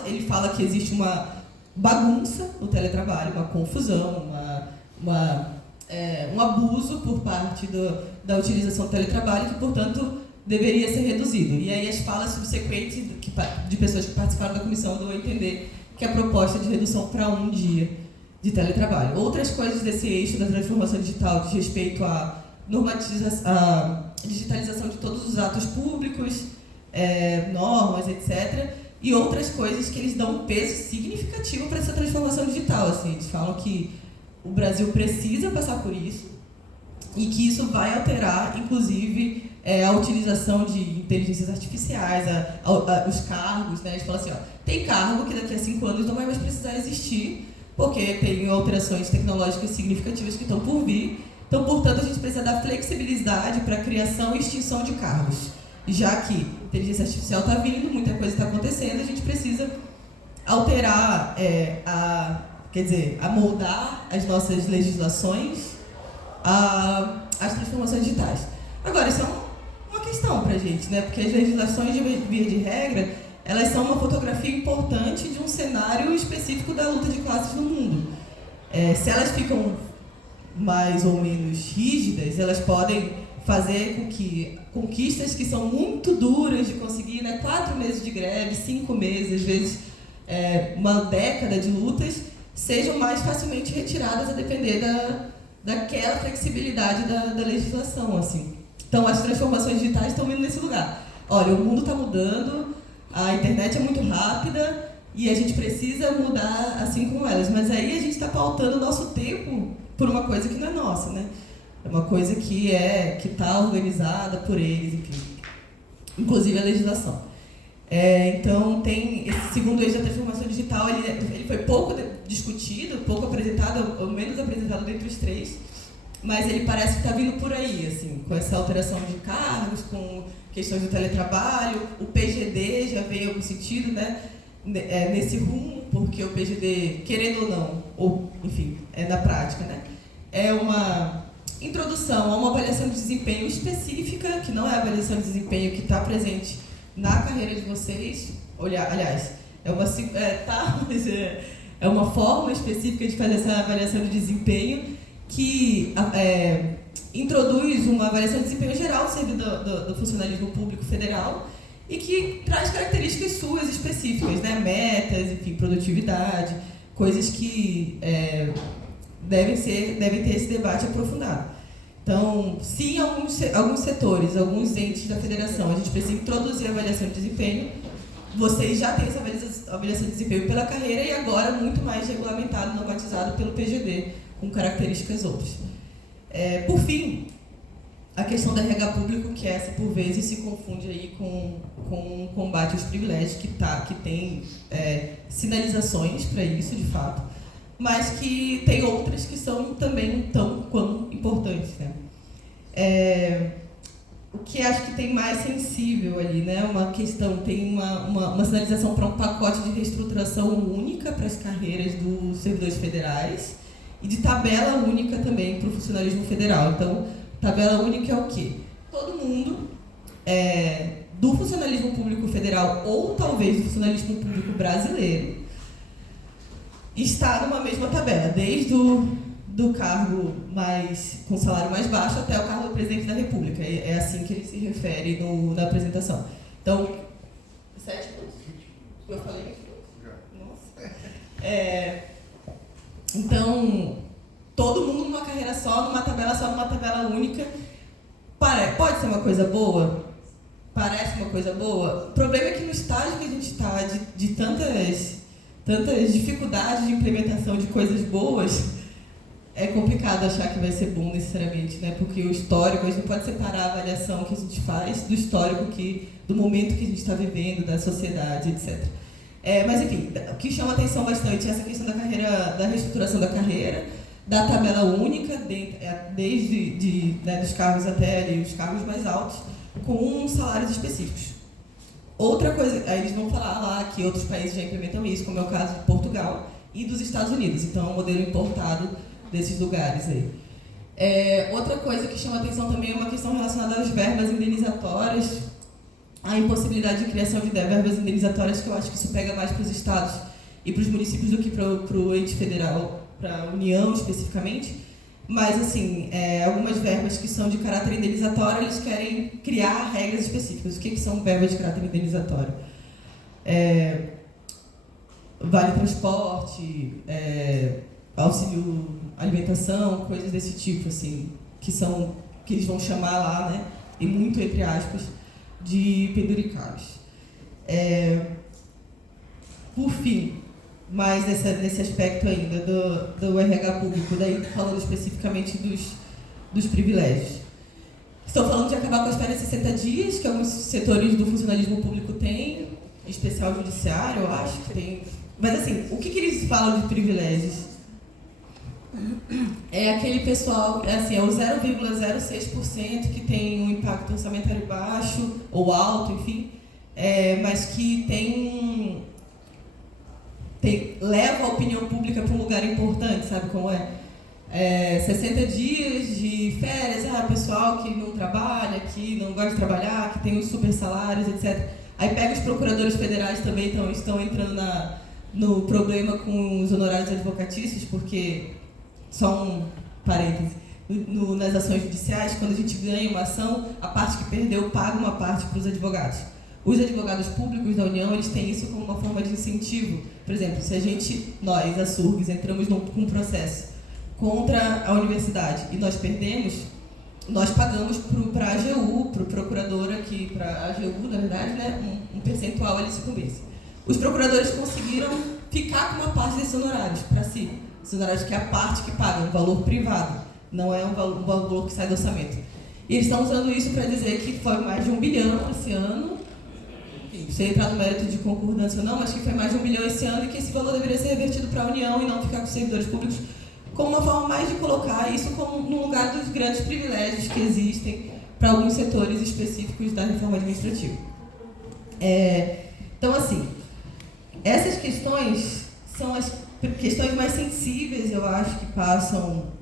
ele fala que existe uma bagunça no teletrabalho, uma confusão, um abuso por parte da utilização do teletrabalho, que, portanto, deveria ser reduzido. E aí as falas subsequentes de pessoas que participaram da comissão dão a entender que a proposta de redução para um dia de teletrabalho. Outras coisas desse eixo da transformação digital diz respeito à digitalização de todos os atos públicos, normas, etc., e outras coisas que eles dão um peso significativo para essa transformação digital. Assim, eles falam que o Brasil precisa passar por isso e que isso vai alterar, inclusive, a utilização de inteligências artificiais, os cargos, né? Eles falam assim, tem cargo que daqui a 5 anos não vai mais precisar existir, porque tem alterações tecnológicas significativas que estão por vir. Então, portanto, a gente precisa dar flexibilidade para a criação e extinção de cargos. Já que a inteligência artificial está vindo, muita coisa está acontecendo, a gente precisa alterar, amoldar as nossas legislações às transformações digitais. Agora, isso é uma questão para a gente, né? Porque as legislações, de via de regra, elas são uma fotografia importante de um cenário específico da luta de classes no mundo. Se elas ficam mais ou menos rígidas, elas podem fazer com que conquistas que são muito duras de conseguir, né, 4 meses de greve, 5 meses, às vezes uma década de lutas, sejam mais facilmente retiradas a depender daquela flexibilidade da legislação, assim. Então, as transformações digitais estão indo nesse lugar. Olha, o mundo está mudando, a internet é muito rápida e a gente precisa mudar assim como elas. Mas aí a gente está pautando o nosso tempo por uma coisa que não é nossa, né? É uma coisa que está organizada por eles, enfim. Inclusive a legislação. Então, tem esse segundo eixo da transformação digital, ele foi pouco discutido, pouco apresentado, ou menos apresentado dentre os três, mas ele parece que está vindo por aí, assim, com essa alteração de cargos, com questões do teletrabalho. O PGD já veio em algum sentido, né, nesse rumo, porque o PGD, querendo ou não, ou, enfim, na prática, né, é uma introdução a uma avaliação de desempenho específica, que não é a avaliação de desempenho que está presente na carreira de vocês. Aliás, é uma forma específica de fazer essa avaliação de desempenho que introduz uma avaliação de desempenho geral do funcionalismo público federal e que traz características suas específicas, né? Metas, enfim, produtividade, coisas que devem ter esse debate aprofundado. Então, se em alguns setores, alguns entes da federação, a gente precisa introduzir a avaliação de desempenho, vocês já têm essa avaliação de desempenho pela carreira e agora muito mais regulamentado, normatizado pelo PGD, com características outras. Por fim, a questão do RH público, que essa, por vezes, se confunde aí com o combate aos privilégios, que tem sinalizações para isso, de fato, mas que tem outras que são também tão quanto importantes, né? O que acho que tem mais sensível ali, né? Uma questão, tem uma sinalização para um pacote de reestruturação única para as carreiras dos servidores federais e de tabela única também para o funcionalismo federal. Então, tabela única é o quê? Todo mundo do funcionalismo público federal ou talvez do funcionalismo público brasileiro está numa mesma tabela, desde do cargo com salário mais baixo até o cargo do presidente da República. É assim que ele se refere na apresentação. Então, 7 minutos? Eu falei 20 minutos? Nossa. Então, todo mundo numa carreira só, numa tabela única. Pode ser uma coisa boa? Parece uma coisa boa? O problema é que no estágio que a gente está, de tantas dificuldades de implementação de coisas boas, é complicado achar que vai ser bom necessariamente, né? Porque o histórico, a gente não pode separar a avaliação que a gente faz do histórico do momento que a gente está vivendo, da sociedade, etc. Mas, enfim, o que chama atenção bastante é essa questão da reestruturação da carreira, da tabela única, desde dos cargos até ali, os cargos mais altos, com salários específicos. Outra coisa, aí eles vão falar lá que outros países já implementam isso, como é o caso de Portugal e dos Estados Unidos. Então, é um modelo importado desses lugares aí. Outra coisa que chama atenção também é uma questão relacionada às verbas indenizatórias, a impossibilidade de criação de verbas indenizatórias, que eu acho que isso pega mais para os estados e para os municípios do que para o ente federal, para a União especificamente. Mas, assim, algumas verbas que são de caráter indenizatório, eles querem criar regras específicas. O que são verbas de caráter indenizatório? Vale transporte, auxílio alimentação, coisas desse tipo, assim, que eles vão chamar lá, né, e muito entre aspas, de penduricários. Por fim, mais nesse aspecto ainda do RH público, daí falando especificamente dos privilégios. Estou falando de acabar com as férias 60 dias, que alguns setores do funcionalismo público têm, em especial o judiciário, eu acho que tem. Mas, assim, o que eles falam de privilégios? É aquele pessoal, assim, é o 0,06% que tem um impacto orçamentário baixo ou alto, enfim, mas que leva a opinião pública para um lugar importante, sabe como é? 60 dias de férias, pessoal que não trabalha, que não gosta de trabalhar, que tem os super salários, etc. Aí pega os procuradores federais também, estão entrando no problema com os honorários advocatícios, porque, só um parêntese, nas ações judiciais, quando a gente ganha uma ação, a parte que perdeu paga uma parte para os advogados. Os advogados públicos da União, eles têm isso como uma forma de incentivo. Por exemplo, se nós, a SURGS, entramos com um processo contra a universidade e nós perdemos, nós pagamos para a AGU, para o procurador aqui, para a AGU, na verdade, né, um percentual ele se cobrisse. Os procuradores conseguiram ficar com uma parte desses honorários para si. Os honorários que é a parte que paga, um valor privado, não é um valor que sai do orçamento. E eles estão usando isso para dizer que foi mais de 1 bilhão esse ano, enfim, sem entrar no mérito de concordância ou não, mas que foi mais de 1 bilhão esse ano e que esse valor deveria ser revertido para a União e não ficar com os servidores públicos, como uma forma mais de colocar isso como no lugar dos grandes privilégios que existem para alguns setores específicos da reforma administrativa. Então, assim, essas questões são as questões mais sensíveis, eu acho, que passam...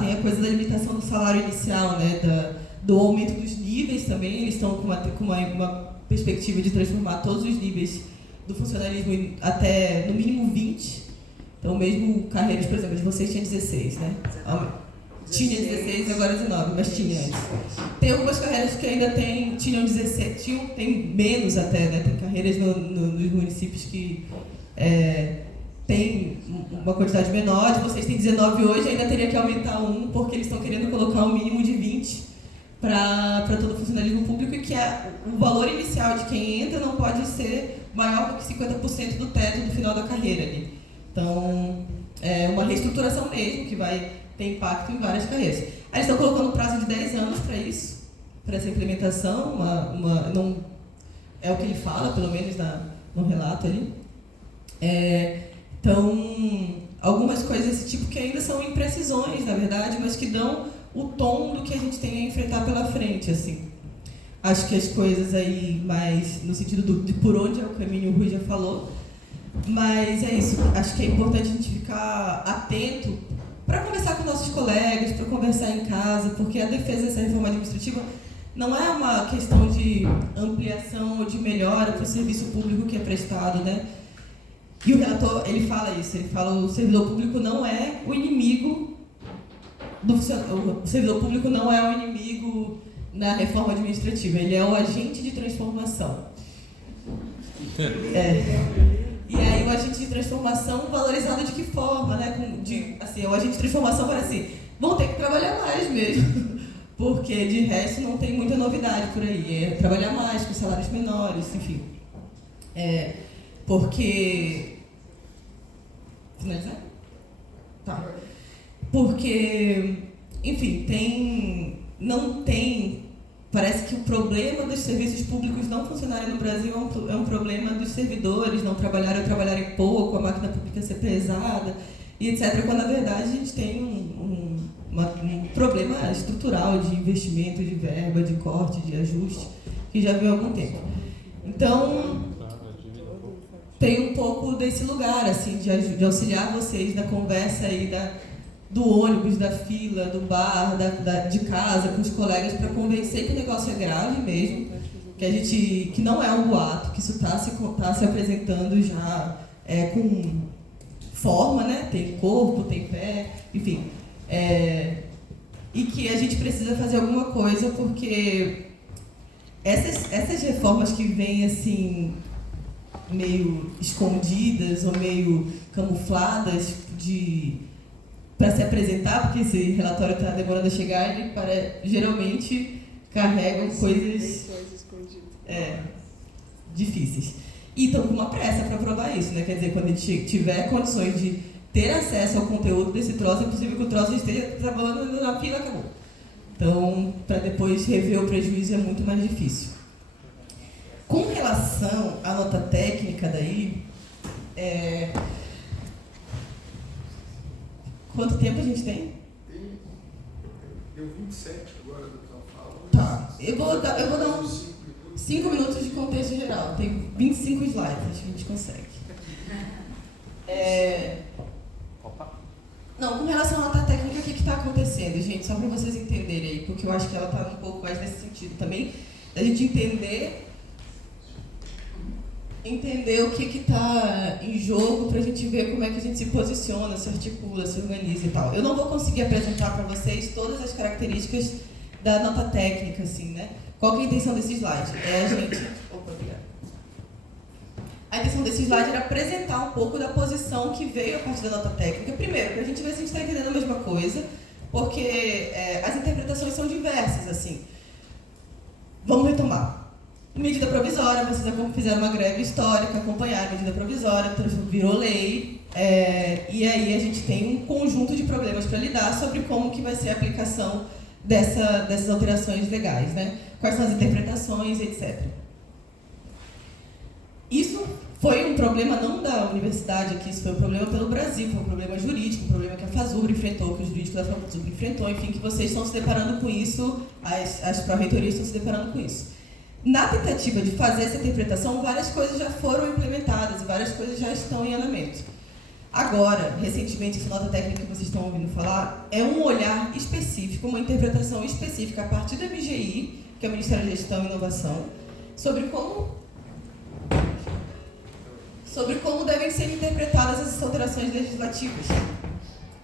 tem a coisa da limitação do salário inicial, né, do aumento dos níveis também, eles estão com uma perspectiva de transformar todos os níveis do funcionalismo até, no mínimo, 20. Então, mesmo carreiras, por exemplo, de vocês tinha 16, né? Tinha 16, agora 19, mas tinha antes. Tem algumas carreiras que ainda tinham 17, tem menos até, né? Tem carreiras nos municípios que tem uma quantidade menor, de vocês têm 19 hoje, ainda teria que aumentar porque eles estão querendo colocar um mínimo de 20 para todo o funcionalismo público e que o valor inicial de quem entra não pode ser maior do que 50% do teto no final da carreira ali. Então, é uma reestruturação mesmo, que vai ter impacto em várias carreiras. Aí eles estão colocando um prazo de 10 anos para isso, para essa implementação, não, é o que ele fala, pelo menos no relato ali. Então, algumas coisas desse tipo que ainda são imprecisões, na verdade, mas que dão o tom do que a gente tem a enfrentar pela frente, assim. Acho que as coisas aí mais no sentido de por onde é o caminho, o Rui já falou, mas é isso, acho que é importante a gente ficar atento para conversar com nossos colegas, para conversar em casa, porque a defesa dessa reforma administrativa não é uma questão de ampliação ou de melhora para o serviço público que é prestado, né? E o relator, ele fala isso, ele fala que o servidor público não é o inimigo o servidor público não é o inimigo na reforma administrativa, ele é o agente de transformação. E aí o agente de transformação valorizado de que forma, né? O agente de transformação parece assim, vão ter que trabalhar mais mesmo, porque de resto não tem muita novidade por aí, é trabalhar mais com salários menores, enfim. Porque... Finalizar? Tá. Porque, enfim, parece que o problema dos serviços públicos não funcionarem no Brasil é um problema dos servidores não trabalharem ou trabalharem pouco, a máquina pública ser pesada, e etc., quando na verdade a gente tem um problema estrutural de investimento, de verba, de corte, de ajuste, que já vem há algum tempo. Então, tem um pouco desse lugar, assim, de auxiliar vocês na conversa aí do ônibus, da fila, do bar, de casa, com os colegas, para convencer que o negócio é grave mesmo, que não é um boato, que isso está se apresentando já com forma, né? Tem corpo, tem pé, enfim. E que a gente precisa fazer alguma coisa, porque essas reformas que vêm assim, meio escondidas ou meio camufladas para se apresentar, porque esse relatório está demorando a chegar, ele geralmente carregam coisas difíceis. E estão com uma pressa para provar isso, né? Quer dizer, quando a gente tiver condições de ter acesso ao conteúdo desse troço, é possível que o troço esteja trabalhando na fila, acabou. Então, para depois rever o prejuízo é muito mais difícil. Com relação à nota técnica daí, quanto tempo a gente tem? Deu 27 agora do que ela fala. Tá, eu vou dar uns 5 minutos de contexto geral. Tem 25 slides, acho que a gente consegue. Não, com relação à nota técnica, o que está acontecendo, gente? Só para vocês entenderem aí, porque eu acho que ela está um pouco mais nesse sentido também, da gente entender o que está em jogo para a gente ver como é que a gente se posiciona, se articula, se organiza e tal. Eu não vou conseguir apresentar para vocês todas as características da nota técnica, assim, né? Qual que é a intenção desse slide? A intenção desse slide era apresentar um pouco da posição que veio a partir da nota técnica. Primeiro, para a gente ver se a gente está entendendo a mesma coisa, porque as interpretações são diversas, assim. Vamos retomar. Medida provisória, vocês fizeram uma greve histórica, acompanharam a medida provisória, virou lei, e aí a gente tem um conjunto de problemas para lidar sobre como que vai ser a aplicação dessas alterações legais, né? Quais são as interpretações, etc. Isso foi um problema não da universidade aqui, isso foi um problema pelo Brasil, foi um problema jurídico, um problema que a FASUBRA enfrentou, que o jurídico da FASUBRA enfrentou, enfim, que vocês estão se deparando com isso, as pró-reitorias estão se deparando com isso. Na tentativa de fazer essa interpretação, várias coisas já foram implementadas e várias coisas já estão em andamento. Agora, recentemente, essa nota técnica que vocês estão ouvindo falar é um olhar específico, uma interpretação específica a partir do MGI, que é o Ministério da Gestão e Inovação, sobre como devem ser interpretadas essas alterações legislativas.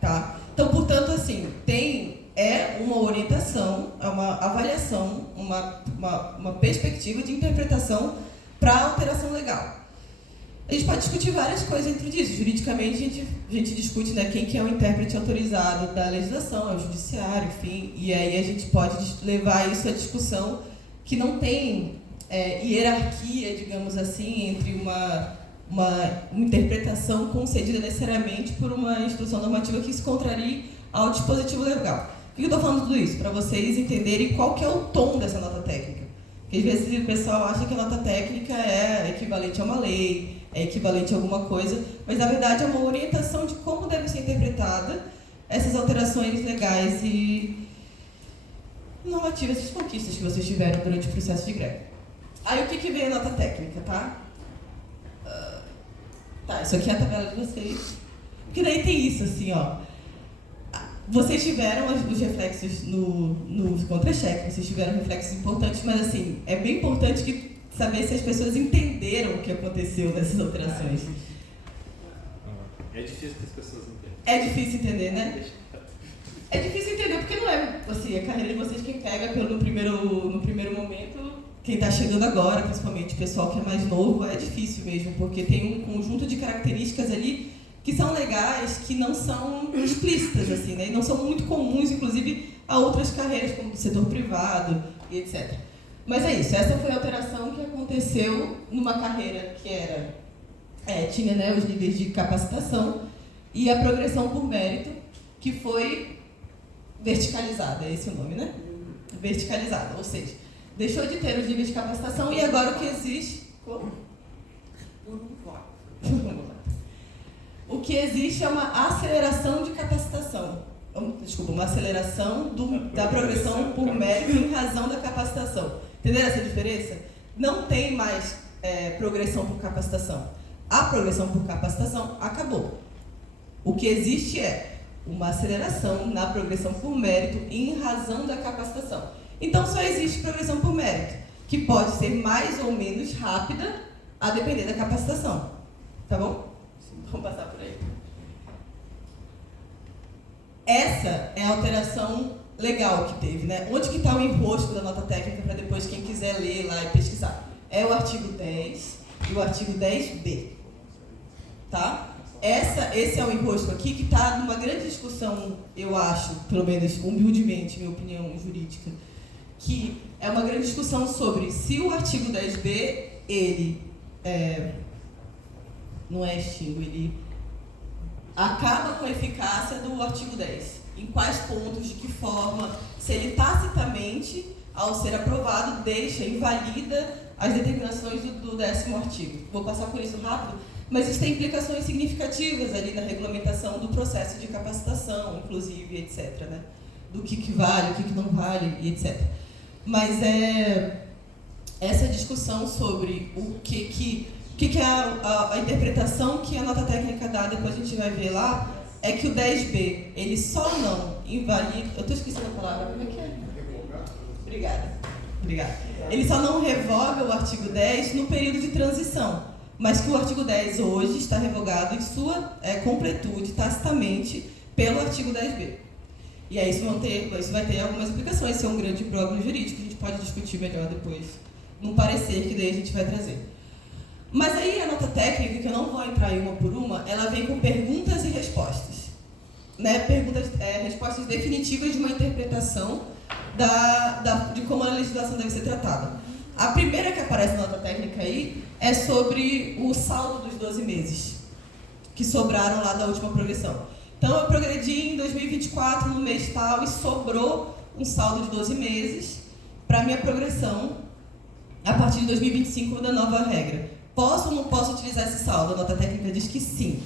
Tá? Então, portanto, assim, uma orientação, uma avaliação, uma perspectiva de interpretação para a alteração legal. A gente pode discutir várias coisas dentro disso. Juridicamente, a gente discute, né, quem que é o intérprete autorizado da legislação, é o judiciário, enfim, e aí a gente pode levar isso à discussão que não tem hierarquia, digamos assim, entre uma interpretação concedida necessariamente por uma instrução normativa que se contrarie ao dispositivo legal. Por que eu estou falando tudo isso? Para vocês entenderem qual que é o tom dessa nota técnica. Porque às vezes o pessoal acha que a nota técnica é equivalente a uma lei, é equivalente a alguma coisa, mas na verdade é uma orientação de como deve ser interpretada essas alterações legais e normativas, essas conquistas que vocês tiveram durante o processo de greve. Aí o que vem a nota técnica, tá? Isso aqui é a tabela de vocês. Porque daí tem isso, assim, ó. Vocês tiveram os reflexos no contra-cheque, vocês tiveram reflexos importantes, mas, assim, é bem importante saber se as pessoas entenderam o que aconteceu nessas alterações. É difícil que as pessoas entendam. É difícil entender, né? É difícil entender porque não é, assim, a carreira de vocês quem pega no primeiro momento. Quem está chegando agora, principalmente o pessoal que é mais novo, é difícil mesmo, porque tem um conjunto de características ali que são legais, que não são explícitas, assim, né? E não são muito comuns, inclusive, a outras carreiras, como do setor privado e etc. Mas é isso, essa foi a alteração que aconteceu numa carreira que tinha, né, os níveis de capacitação e a progressão por mérito, que foi verticalizada, é esse o nome, né? Verticalizada, ou seja, deixou de ter os níveis de capacitação e agora o que existe... Como? O que existe é uma aceleração de capacitação. Desculpa, uma aceleração da progressão por mérito em razão da capacitação. Entenderam essa diferença? Não tem mais progressão por capacitação. A progressão por capacitação acabou. O que existe é uma aceleração na progressão por mérito em razão da capacitação. Então, só existe progressão por mérito, que pode ser mais ou menos rápida, a depender da capacitação. Tá bom? Vamos passar por aí. Essa é a alteração legal que teve, né? Onde que está o enrosco da nota técnica para depois quem quiser ler lá e pesquisar? É o artigo 10 e o artigo 10b. Tá? Esse é o enrosco aqui que está numa grande discussão, eu acho, pelo menos humildemente, minha opinião jurídica, que é uma grande discussão sobre se o artigo 10b, ele não é extingo, ele acaba com a eficácia do artigo 10. Em quais pontos, de que forma, se ele tacitamente, ao ser aprovado, invalida as determinações do 10º artigo. Vou passar por isso rápido, mas isso tem implicações significativas ali na regulamentação do processo de capacitação, inclusive, etc., né? Do que vale, o que não vale, e etc. Mas essa discussão sobre o que é a interpretação que a nota técnica dá, depois a gente vai ver lá, é que o 10b, ele só não invalida... Eu estou esquecendo a palavra, como é que é? Obrigada. Ele só não revoga o artigo 10 no período de transição, mas que o artigo 10 hoje está revogado em sua completude, tacitamente, pelo artigo 10b. E aí isso vai ter algumas implicações, isso é um grande imbróglio jurídico, a gente pode discutir melhor depois, num parecer que daí a gente vai trazer. Mas aí a nota técnica, que eu não vou entrar em uma por uma, ela vem com perguntas né, respostas definitivas de uma interpretação de como a legislação deve ser tratada. A primeira que aparece na nota técnica aí é sobre o saldo dos 12 meses, que sobraram lá da última progressão. Então, eu progredi em 2024, no mês tal, e sobrou um saldo de 12 meses para a minha progressão a partir de 2025 da nova regra. Posso ou não posso utilizar esse saldo? A nota técnica diz que sim.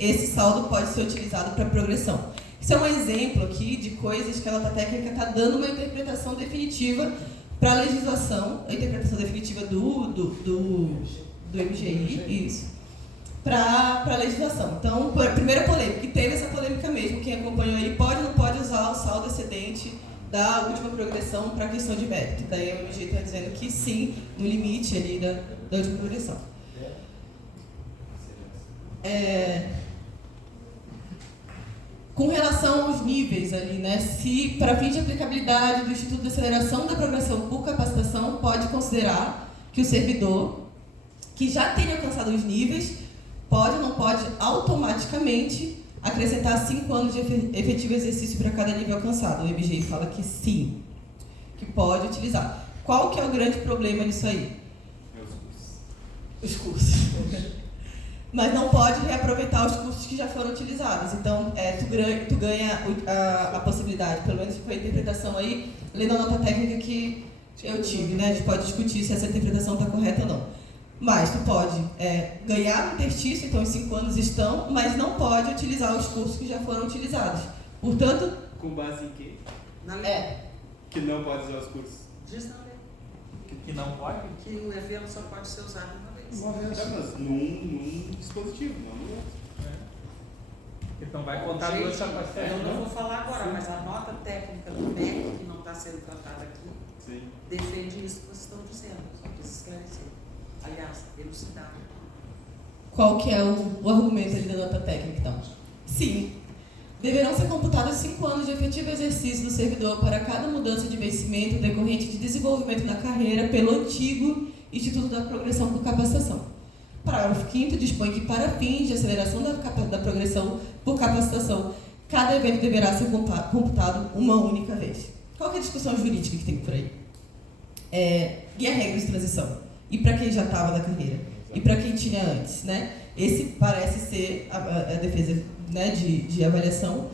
Esse saldo pode ser utilizado para progressão. Isso é um exemplo aqui de coisas que a nota técnica está dando uma interpretação definitiva para a legislação, a interpretação definitiva do MGI, isso, para a legislação. Então, primeira polêmica, que teve essa polêmica mesmo, quem acompanhou aí pode ou não pode usar o saldo excedente da última progressão para a questão de mérito. Daí o MGI está dizendo que sim, no limite ali da última progressão. Com relação aos níveis ali, né, se para fins de aplicabilidade do Instituto de Aceleração da Progressão por Capacitação pode considerar que o servidor que já tenha alcançado os níveis pode ou não pode automaticamente acrescentar 5 anos de efetivo exercício para cada nível alcançado. O MGI fala que sim, que pode utilizar. Qual que é o grande problema nisso aí? Os cursos. Mas não pode reaproveitar os cursos que já foram utilizados. Então, tu ganha a possibilidade, pelo menos foi a interpretação aí, lendo a nota técnica que eu tive, né? A gente pode discutir se essa interpretação está correta ou não. Mas tu pode ganhar no interstício, então os 5 anos estão, mas não pode utilizar os cursos que já foram utilizados. Portanto... Com base em quê? Na lei. Que não pode usar os cursos. Diz na lei. Que não pode? Que o evento só pode ser usado uma vez. Mas num dispositivo, não no outro. Então vai contar Gente, duas capacitações. eu não vou falar agora, mas a nota técnica do MEC, que não está sendo tratada aqui, Sim. defende isso que vocês estão dizendo. Só precisa esclarecer. Aliás, elucidar. Qual que é o argumento ali da nota técnica, então? Sim. Deverão ser computados 5 anos de efetivo exercício do servidor para cada mudança de vencimento decorrente de desenvolvimento na carreira pelo antigo Instituto da Progressão por Capacitação. Parágrafo 5º dispõe que, para fins de aceleração da progressão por capacitação, cada evento deverá ser computado uma única vez. Qual que é a discussão jurídica que tem por aí? E a regra de transição? E para quem já estava na carreira? E para quem tinha antes, né? Esse parece ser a defesa, né, de avaliação,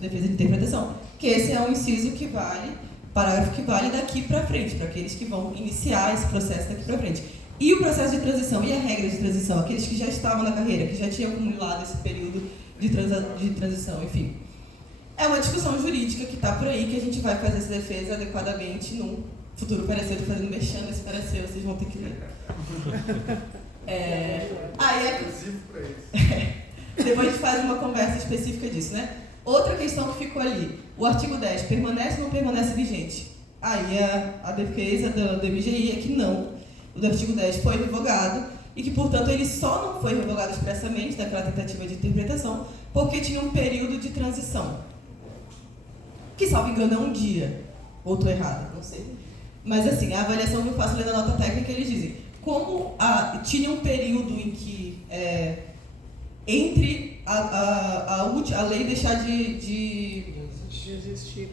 defesa de interpretação, que esse é um inciso que vale, parágrafo que vale daqui para frente, para aqueles que vão iniciar esse processo daqui para frente. E o processo de transição e a regra de transição, aqueles que já estavam na carreira, que já tinham acumulado esse período de transição, enfim. É uma discussão jurídica que está por aí, que a gente vai fazer essa defesa adequadamente num futuro parecer. Estou fazendo mexendo esse parecer, vocês vão ter que ler. Depois a gente faz uma conversa específica disso, né? Outra questão que ficou ali, o artigo 10, permanece ou não permanece vigente? Aí a defesa do MGI é que não. O artigo 10 foi revogado e que, portanto, ele só não foi revogado expressamente daquela tentativa de interpretação porque tinha um período de transição. Que, salvo engano, é um dia. Ou estou errado, não sei. Mas, assim, a avaliação que eu faço lendo a nota técnica, eles dizem, como tinha um período em que, entre a lei deixar de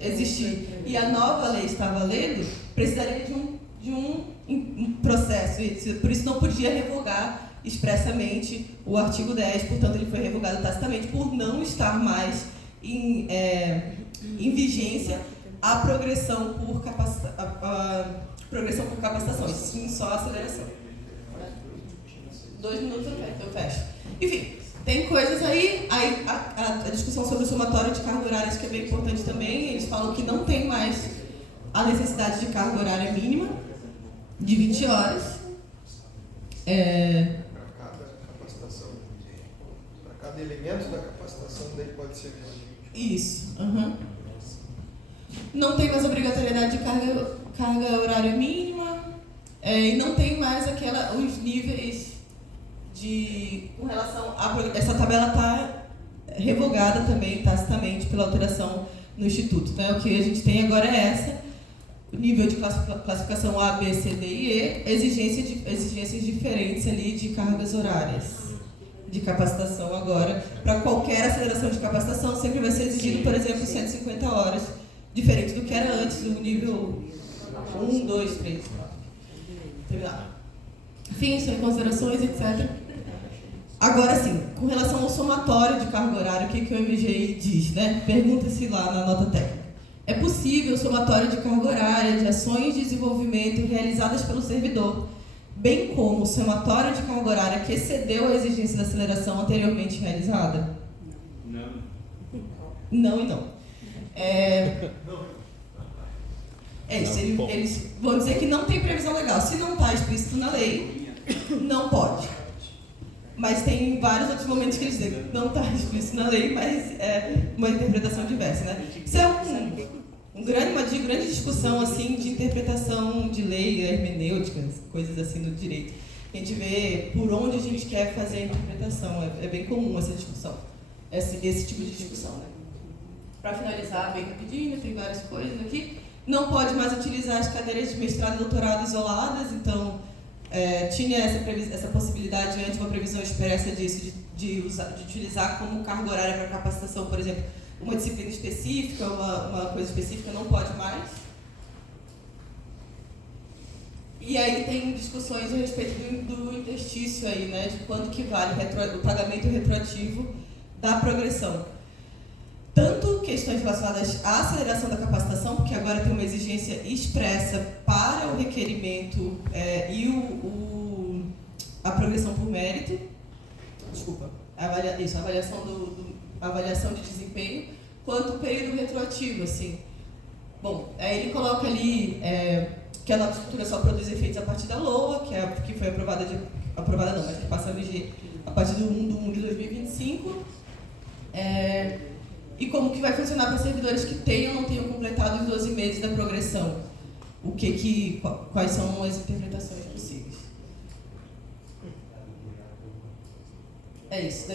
existir e a nova lei estar valendo, precisaria de um processo. Por isso não podia revogar expressamente o artigo 10, portanto ele foi revogado tacitamente por não estar mais em vigência a progressão por capacitação, e sim só a aceleração. 2 minutos eu fecho. Enfim, tem coisas aí a discussão sobre o somatório de carga horária, que é bem importante também. Eles falam que não tem mais a necessidade de carga horária mínima de 20 horas. Para cada capacitação, para cada elemento da capacitação, daí pode ser menos de 20. Isso. Uhum. Não tem mais obrigatoriedade de carga horária mínima, e não tem mais os níveis com relação essa tabela está revogada também tacitamente pela alteração no Instituto, né? O que a gente tem agora é o nível de classificação A, B, C, D e E, exigências diferentes ali de cargas horárias. de capacitação agora. Para qualquer aceleração de capacitação, sempre vai ser exigido, por exemplo, 150 horas, diferente do que era antes, do nível 1, 2, 3, 4. Terminar. Fins, sem considerações, etc. Agora sim, com relação ao somatório de carga horária, o que o MGI diz, né? Pergunta-se lá na nota técnica. É possível o somatório de carga horária de ações de desenvolvimento realizadas pelo servidor, bem como o somatório de carga horária que excedeu a exigência da aceleração anteriormente realizada? Não. Não e não. É isso, eles vão dizer que não tem previsão legal. Se não está explícito na lei, não pode. Mas tem vários outros momentos que eles dizem que não está explícito na lei, mas é uma interpretação diversa, né? Isso é uma grande discussão assim, de interpretação de lei, hermenêuticas, coisas assim no direito. A gente vê por onde a gente quer fazer a interpretação. É bem comum essa discussão, esse tipo de discussão, né? Para finalizar bem rapidinho, tem várias coisas aqui. Não pode mais utilizar as cadeiras de mestrado e doutorado isoladas, então tinha essa possibilidade antes, uma previsão expressa disso, de utilizar como carga horária para capacitação, por exemplo, uma disciplina específica, uma coisa específica, não pode mais. E aí tem discussões a respeito do interstício aí, né, de quanto que vale o pagamento retroativo da progressão. Tanto questões relacionadas à aceleração da capacitação, porque agora tem uma exigência expressa para o requerimento e a progressão por mérito, a avaliação de desempenho, quanto o período retroativo, assim. Bom, aí ele coloca ali que a nova estrutura só produz efeitos a partir da LOA, que foi aprovada não, mas que passa a viger a partir do 1 de 2025. E como que vai funcionar para servidores que tenham ou não tenham completado os 12 meses da progressão? Quais são as interpretações possíveis? É isso.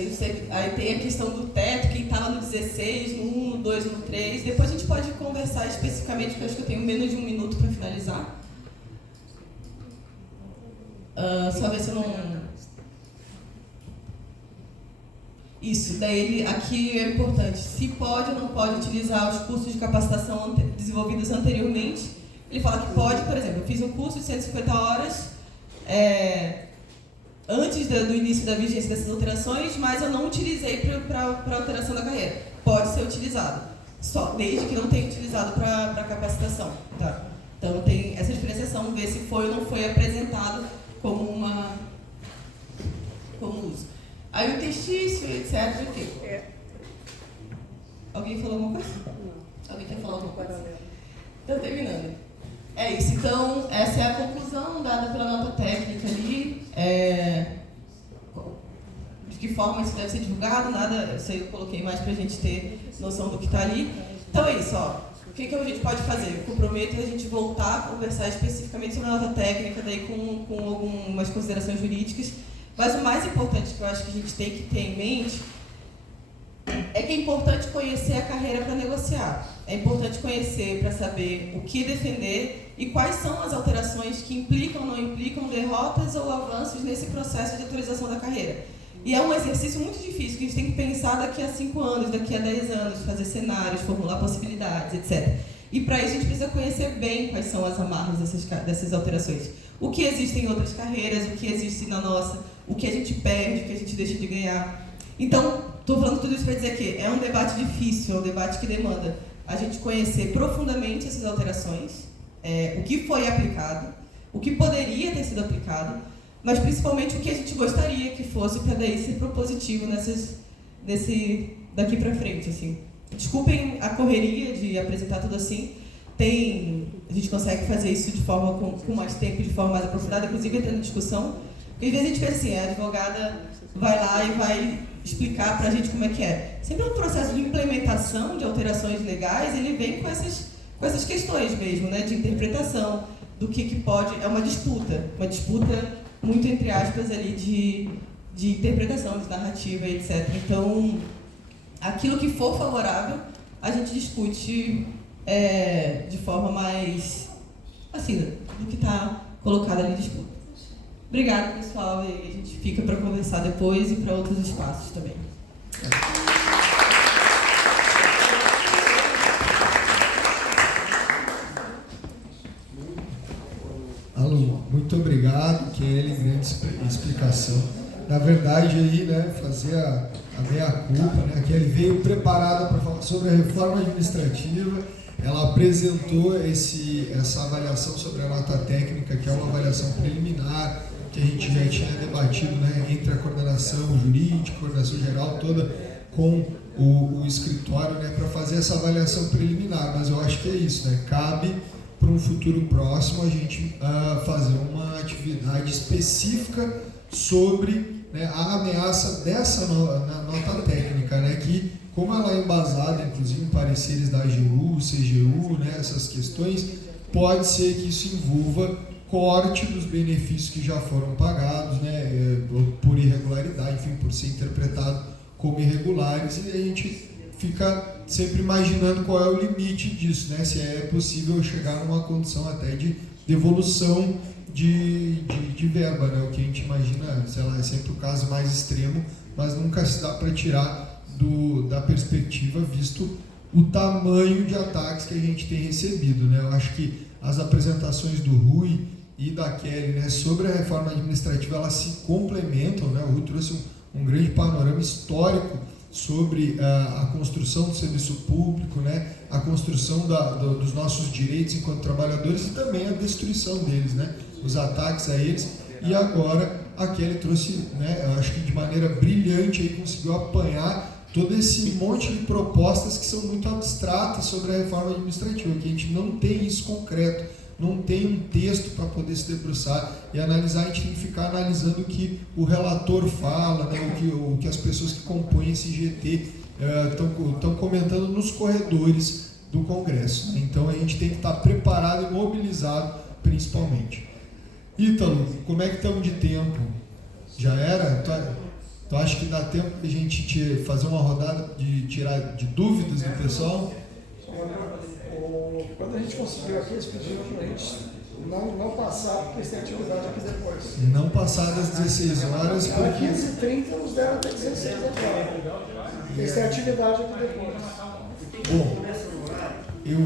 Aí tem a questão do teto, quem está lá no 16, no 1, no 2, no 3. Depois a gente pode conversar especificamente, porque eu acho que eu tenho menos de 1 minuto para finalizar. Só ver se eu não... Isso, daí aqui é importante, se pode ou não pode utilizar os cursos de capacitação desenvolvidos anteriormente. Ele fala que pode, por exemplo, eu fiz um curso de 150 horas antes do início da vigência dessas alterações, mas eu não utilizei para alteração da carreira. Pode ser utilizado, só desde que não tenha utilizado para capacitação. Tá? Então tem essa diferenciação, ver se foi ou não foi apresentado como uso. Aí o interstício, etc. Enfim. Alguém falou alguma coisa? Alguém quer falar alguma coisa? Então, terminando. É isso. Então, essa é a conclusão dada pela nota técnica ali. De que forma isso deve ser divulgado, nada, isso aí eu coloquei mais para a gente ter noção do que está ali. Então é isso, ó. O que a gente pode fazer? Eu comprometo a gente voltar a conversar especificamente sobre a nota técnica, daí com algumas considerações jurídicas. Mas o mais importante que eu acho que a gente tem que ter em mente é que é importante conhecer a carreira para negociar. É importante conhecer para saber o que defender e quais são as alterações que implicam ou não implicam derrotas ou avanços nesse processo de atualização da carreira. E é um exercício muito difícil, que a gente tem que pensar daqui a 5 anos, daqui a 10 anos, fazer cenários, formular possibilidades, etc. E para isso a gente precisa conhecer bem quais são as amarras dessas alterações. O que existe em outras carreiras, o que existe na nossa, o que a gente perde, o que a gente deixa de ganhar. Então, estou falando tudo isso para dizer que é um debate difícil, é um debate que demanda a gente conhecer profundamente essas alterações, o que foi aplicado, o que poderia ter sido aplicado, mas principalmente o que a gente gostaria que fosse para daí ser propositivo daqui para frente, assim. Desculpem a correria de apresentar tudo assim. A gente consegue fazer isso de forma com mais tempo, de forma mais aprofundada, inclusive entrando em discussão. Porque às vezes a gente pensa assim, a advogada vai lá e vai explicar para a gente como é que é. Sempre um processo de implementação de alterações legais, ele vem com essas questões mesmo, né, de interpretação, do que pode... É uma disputa muito entre aspas ali de interpretação, de narrativa, etc. Então, aquilo que for favorável, a gente discute de forma mais, assim, do que está colocado ali em disputa. Obrigada, pessoal, e a gente fica para conversar depois e para outros espaços também. Alô, muito obrigado, Kelly, grande explicação. Na verdade, aí, né, fazer a meia-culpa, né, a Kelly veio preparada para falar sobre a reforma administrativa, ela apresentou essa avaliação sobre a nota técnica, que é uma avaliação preliminar, que a gente já tinha debatido, né, entre a coordenação jurídica, a coordenação geral toda, com o escritório, né, para fazer essa avaliação preliminar, mas eu acho que é isso, né, cabe para um futuro próximo a gente fazer uma atividade específica sobre, né, a ameaça dessa nota técnica, né, que, como ela é embasada, inclusive, em pareceres da AGU, CGU, né, essas questões, pode ser que isso envolva corte dos benefícios que já foram pagados, né, por irregularidade, enfim, por ser interpretado como irregulares, e a gente fica sempre imaginando qual é o limite disso, né, se é possível chegar numa condição até de devolução de verba, né, o que a gente imagina, sei lá, é sempre o caso mais extremo, mas nunca se dá para tirar da perspectiva, visto o tamanho de ataques que a gente tem recebido, né. Eu acho que as apresentações do Rui e da Kelly, né, sobre a reforma administrativa, elas se complementam, né. O Rui trouxe um grande panorama histórico sobre a construção do serviço público, né, a construção dos nossos direitos enquanto trabalhadores e também a destruição deles, né, os ataques a eles. E agora a Kelly trouxe, né, eu acho que de maneira brilhante, aí, conseguiu apanhar todo esse monte de propostas que são muito abstratas sobre a reforma administrativa, que a gente não tem isso concreto, não tem um texto para poder se debruçar e analisar. A gente tem que ficar analisando o que o relator fala, né, o que as pessoas que compõem esse GT estão comentando nos corredores do Congresso, né? Então a gente tem que estar preparado e mobilizado, principalmente. Ítalo, como é que estamos de tempo? Já era? Tu acha que dá tempo de a gente fazer uma rodada de tirar de dúvidas do pessoal? Quando a gente conseguiu aqui, eles pediram para a gente não passar, porque eles têm atividade aqui depois. Não passar das 16 horas, Às porque... 15h30 nos deram até 16 agora. Eles têm atividade aqui depois. Bom, eu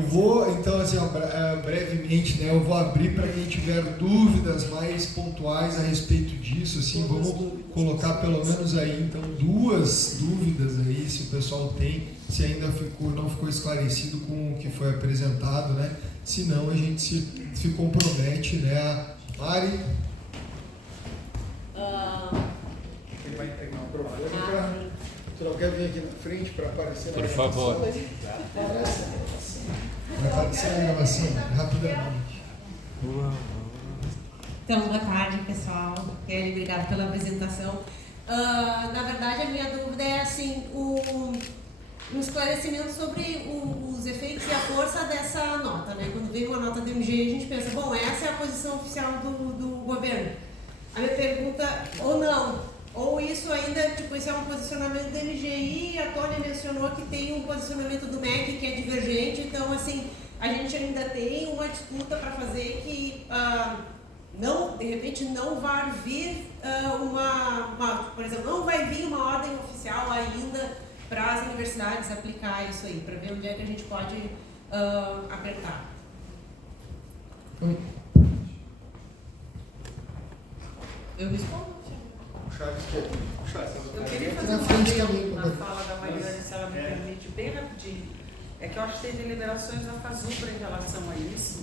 vou, então, assim, brevemente, né, eu vou abrir para quem tiver dúvidas mais pontuais a respeito disso, assim, vamos colocar pelo menos aí, então, 2 dúvidas aí, se o pessoal tem, se ainda não ficou esclarecido com o que foi apresentado, né, senão a gente se compromete, né, a Mari. Ele vai pegar um problema. Você não quer vir aqui na frente para aparecer na gravação? Por favor. Vai aparecer na gravação, rapidamente. Então, boa tarde, pessoal. Kelly, obrigada pela apresentação. Na verdade, a minha dúvida é assim, um esclarecimento sobre os efeitos e a força dessa nota, né? Quando vem uma nota do MGI, a gente pensa, bom, essa é a posição oficial do governo. A minha pergunta, ou não, ou isso ainda, tipo, isso é um posicionamento do MGI, a Tônia mencionou que tem um posicionamento do MEC que é divergente, então, assim, a gente ainda tem uma disputa para fazer que, não, de repente, não vai vir por exemplo, não vai vir uma ordem oficial ainda para as universidades aplicar isso aí, para ver onde é que a gente pode apertar. Eu respondo. Eu queria fazer um apelo na fala da Mariane, se ela me permite, bem rapidinho. É que eu acho que tem deliberações da FASUPRA em relação a isso,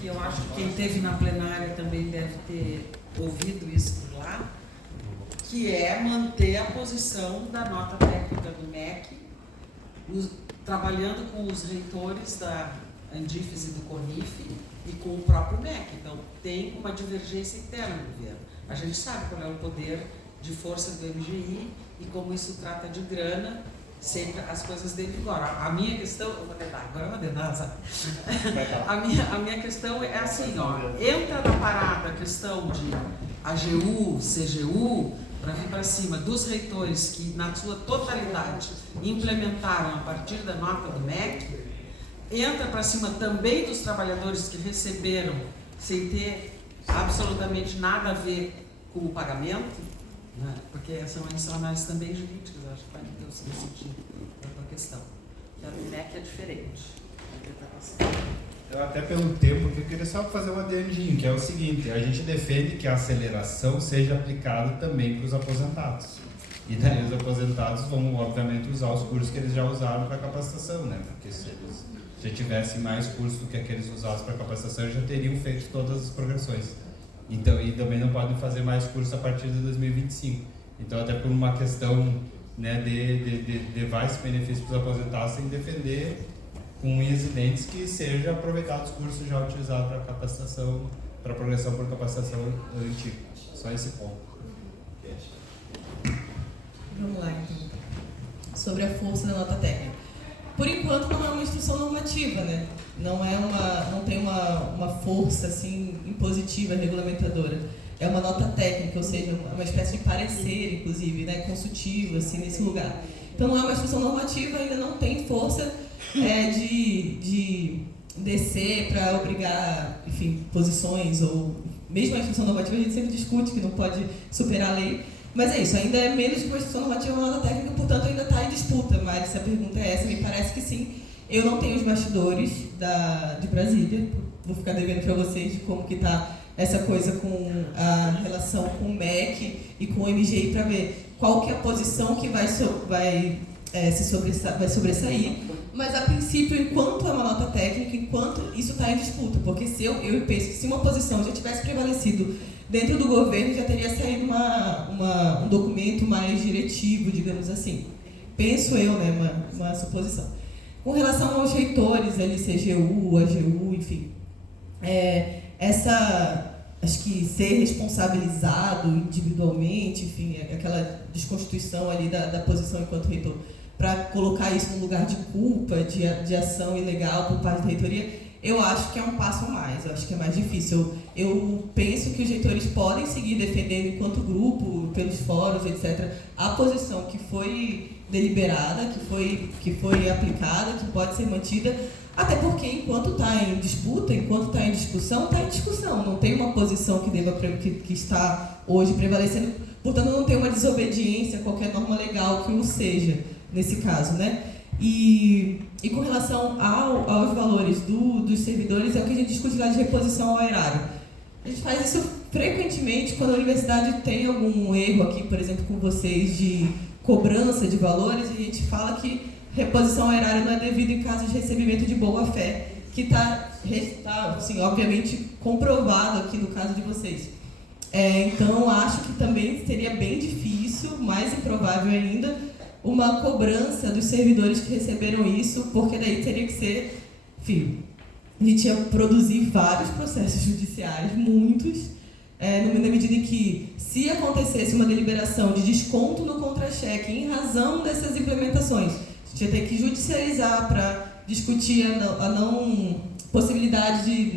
que eu acho que quem esteve na plenária também deve ter ouvido isso por lá, que é manter a posição da nota técnica do MEC, trabalhando com os reitores da Andifes e do CONIF e com o próprio MEC. Então, tem uma divergência interna no governo. A gente sabe qual é o poder de força do MGI e como isso trata de grana, sempre as coisas dele agora. A minha questão, eu vou tentar, agora eu vou tentar, sabe? A minha questão é assim, ó, entra na parada a questão de AGU, CGU, para vir para cima dos reitores que, na sua totalidade, implementaram a partir da nota do MEC, entra para cima também dos trabalhadores que receberam sem ter absolutamente nada a ver com o pagamento, né? Porque são análises também jurídicas, acho que vai ter o seu sentido para a questão. E a do MEC é diferente. Eu até pelo tempo, eu queria só fazer um adendinho, que é o seguinte: a gente defende que a aceleração seja aplicada também para os aposentados. E daí os aposentados vão, obviamente, usar os cursos que eles já usaram para capacitação, né? Porque se eles já tivessem mais cursos do que aqueles usados para capacitação, eles já teriam feito todas as progressões. Então, e também não podem fazer mais cursos a partir de 2025. Então, até por uma questão, né, de levar esse benefício para os aposentados, tem que defender com unhas e dentes que seja aproveitado os cursos já utilizados para capacitação, para progressão por capacitação antiga. Só esse ponto. Vamos lá, então. Sobre a força da nota técnica. Por enquanto, não é uma instrução normativa, né? Não tem uma força assim, impositiva, regulamentadora. É uma nota técnica, ou seja, uma espécie de parecer, inclusive, né? Consultivo, assim, nesse lugar. Então, não é uma instrução normativa, ainda não tem força de descer para obrigar, enfim, posições, ou mesmo a instrução normativa a gente sempre discute que não pode superar a lei, mas é isso, ainda é menos que uma instrução normativa, uma nota técnica, portanto ainda está em disputa, mas se a pergunta é essa, me parece que sim. Eu não tenho os bastidores de Brasília, vou ficar devendo para vocês de como que está essa coisa com a relação com o MEC e com o MGI para ver qual que é a posição que vai sobressair. Mas, a princípio, enquanto é uma nota técnica, enquanto isso está em disputa, porque eu penso que se uma posição já tivesse prevalecido dentro do governo, já teria saído um documento mais diretivo, digamos assim. Penso eu, né, uma suposição. Com relação aos reitores, LCGU, AGU, enfim, acho que ser responsabilizado individualmente, enfim, aquela desconstituição ali da posição enquanto reitor, para colocar isso num lugar de culpa, de ação ilegal por parte da reitoria, eu acho que é um passo a mais, eu acho que é mais difícil. Eu penso que os reitores podem seguir defendendo enquanto grupo, pelos fóruns, etc., a posição que foi deliberada, que foi aplicada, que pode ser mantida, até porque enquanto está em disputa, enquanto está em discussão, não tem uma posição que está hoje prevalecendo, portanto não tem uma desobediência a qualquer norma legal que o seja, nesse caso, né? E com relação aos valores dos servidores, é o que a gente discute lá de reposição ao erário. A gente faz isso frequentemente quando a universidade tem algum erro aqui, por exemplo, com vocês, de cobrança de valores, a gente fala que reposição ao erário não é devido em caso de recebimento de boa-fé, que está, assim, obviamente, comprovado aqui no caso de vocês. Então, acho que também seria bem difícil, mais improvável ainda, uma cobrança dos servidores que receberam isso, porque daí teria que ser, enfim, a gente ia produzir vários processos judiciais, muitos, na medida em que, se acontecesse uma deliberação de desconto no contra-cheque em razão dessas implementações, a gente ia ter que judicializar para discutir a não possibilidade de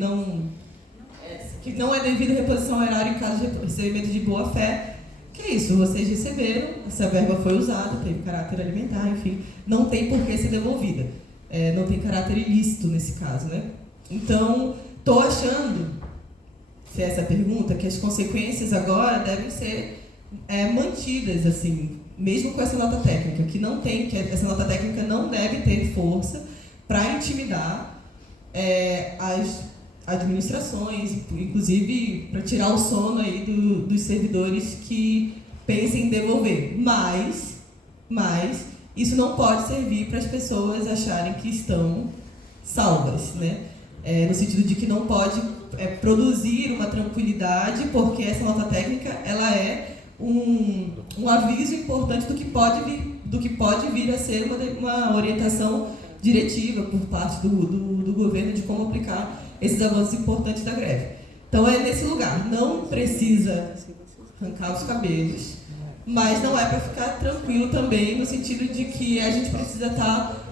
que não é devido a reposição ao erário em caso de recebimento de boa-fé. Que é isso, vocês receberam, essa verba foi usada, teve caráter alimentar, enfim, não tem por que ser devolvida. Não tem caráter ilícito nesse caso, né? Então, estou achando, se é essa a pergunta, que as consequências agora devem ser mantidas, assim, mesmo com essa nota técnica, que essa nota técnica não deve ter força para intimidar as administrações, inclusive para tirar o sono aí dos servidores que pensem em devolver. Mas isso não pode servir para as pessoas acharem que estão salvas, né? No sentido de que não pode produzir uma tranquilidade, porque essa nota técnica ela é um aviso importante do que pode vir a ser uma orientação diretiva por parte do governo de como aplicar esses avanços importantes da greve. Então é nesse lugar, não precisa arrancar os cabelos, mas não é para ficar tranquilo também, no sentido de que a gente precisa estar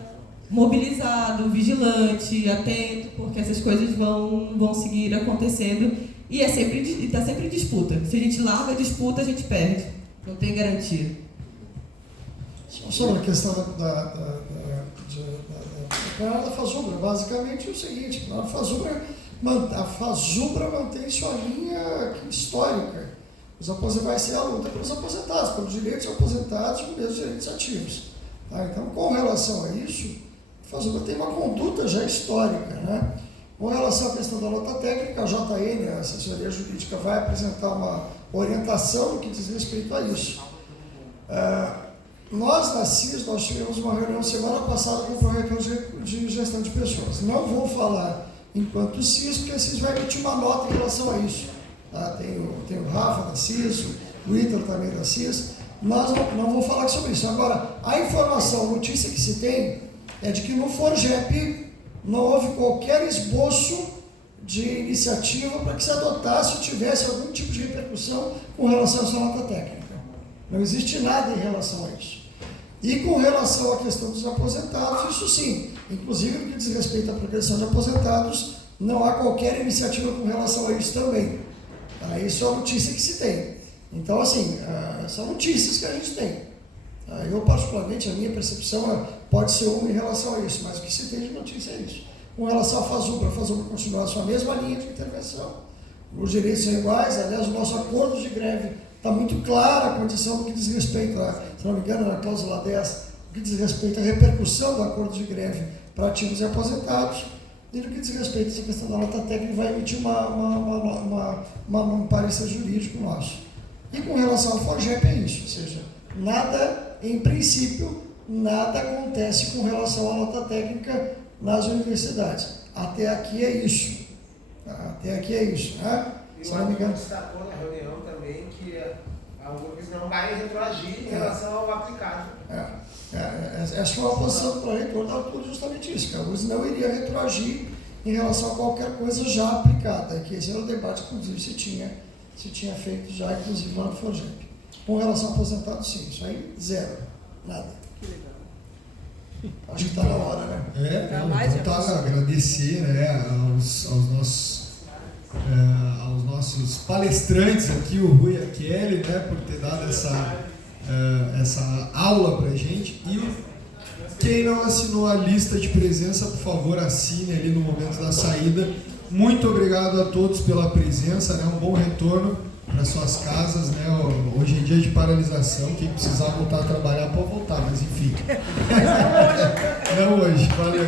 mobilizado, vigilante, atento, porque essas coisas vão seguir acontecendo e está sempre em disputa. Se a gente larga a disputa, a gente perde, não tem garantia. Sobre a questão da plenária da FASUBRA. Basicamente é o seguinte, a FASUBRA mantém sua linha histórica. Vai ser a luta pelos aposentados, pelos direitos aposentados e pelos direitos ativos. Tá? Então, com relação a isso, a FASUBRA tem uma conduta já histórica. Né? Com relação à questão da nota técnica, a JN, a assessoria jurídica, vai apresentar uma orientação no que diz respeito a isso. Nós, na CIS, nós tivemos uma reunião semana passada com o proretor de gestão de pessoas. Não vou falar enquanto CIS, porque a CIS vai emitir uma nota em relação a isso. Tá? Tem o Rafa da CIS, o Ítalo também da CIS. Nós não vamos falar sobre isso. Agora, a informação, a notícia que se tem é de que no FORGEP não houve qualquer esboço de iniciativa para que se adotasse ou tivesse algum tipo de repercussão com relação a essa nota técnica. Não existe nada em relação a isso. E com relação à questão dos aposentados, isso sim. Inclusive, no que diz respeito à progressão de aposentados, não há qualquer iniciativa com relação a isso também. Tá? Isso é a notícia que se tem. Então, assim, são notícias que a gente tem. Tá? Eu, particularmente, a minha percepção pode ser uma em relação a isso, mas o que se tem de notícia é isso. Com relação à FASUBRA, a FASUBRA continua a sua mesma linha de intervenção. Os direitos são iguais, aliás, o nosso acordo de greve está muito clara a condição do que diz respeito, se não me engano, na cláusula 10, no que diz respeito à repercussão do acordo de greve para ativos e aposentados, e no que diz respeito a essa questão da nota técnica, vai emitir um parecer jurídico nosso. E com relação ao FORGEP é isso, ou seja, nada, em princípio, nada acontece com relação à nota técnica nas universidades. Até aqui é isso. Até aqui é isso, né? E o Arthur destacou na reunião também que a URGS não vai retroagir em relação ao aplicado. Essa foi a posição do reitor da altura, justamente isso, que a URGS não iria retroagir em relação a qualquer coisa já aplicada, que esse era o debate, inclusive, se tinha feito já, inclusive, lá no FORGEP. Com relação ao aposentado, sim, isso aí, zero, nada. Que legal. Acho que está na hora, né? Agradecer, né, aos nossos palestrantes aqui, o Rui e a Kelly, né, por ter dado essa aula para a gente. E quem não assinou a lista de presença, por favor, assine ali no momento da saída. Muito obrigado a todos pela presença, né, um bom retorno para suas casas, né? Hoje é dia de paralisação, quem precisar voltar a trabalhar pode voltar, mas enfim. Não hoje, valeu.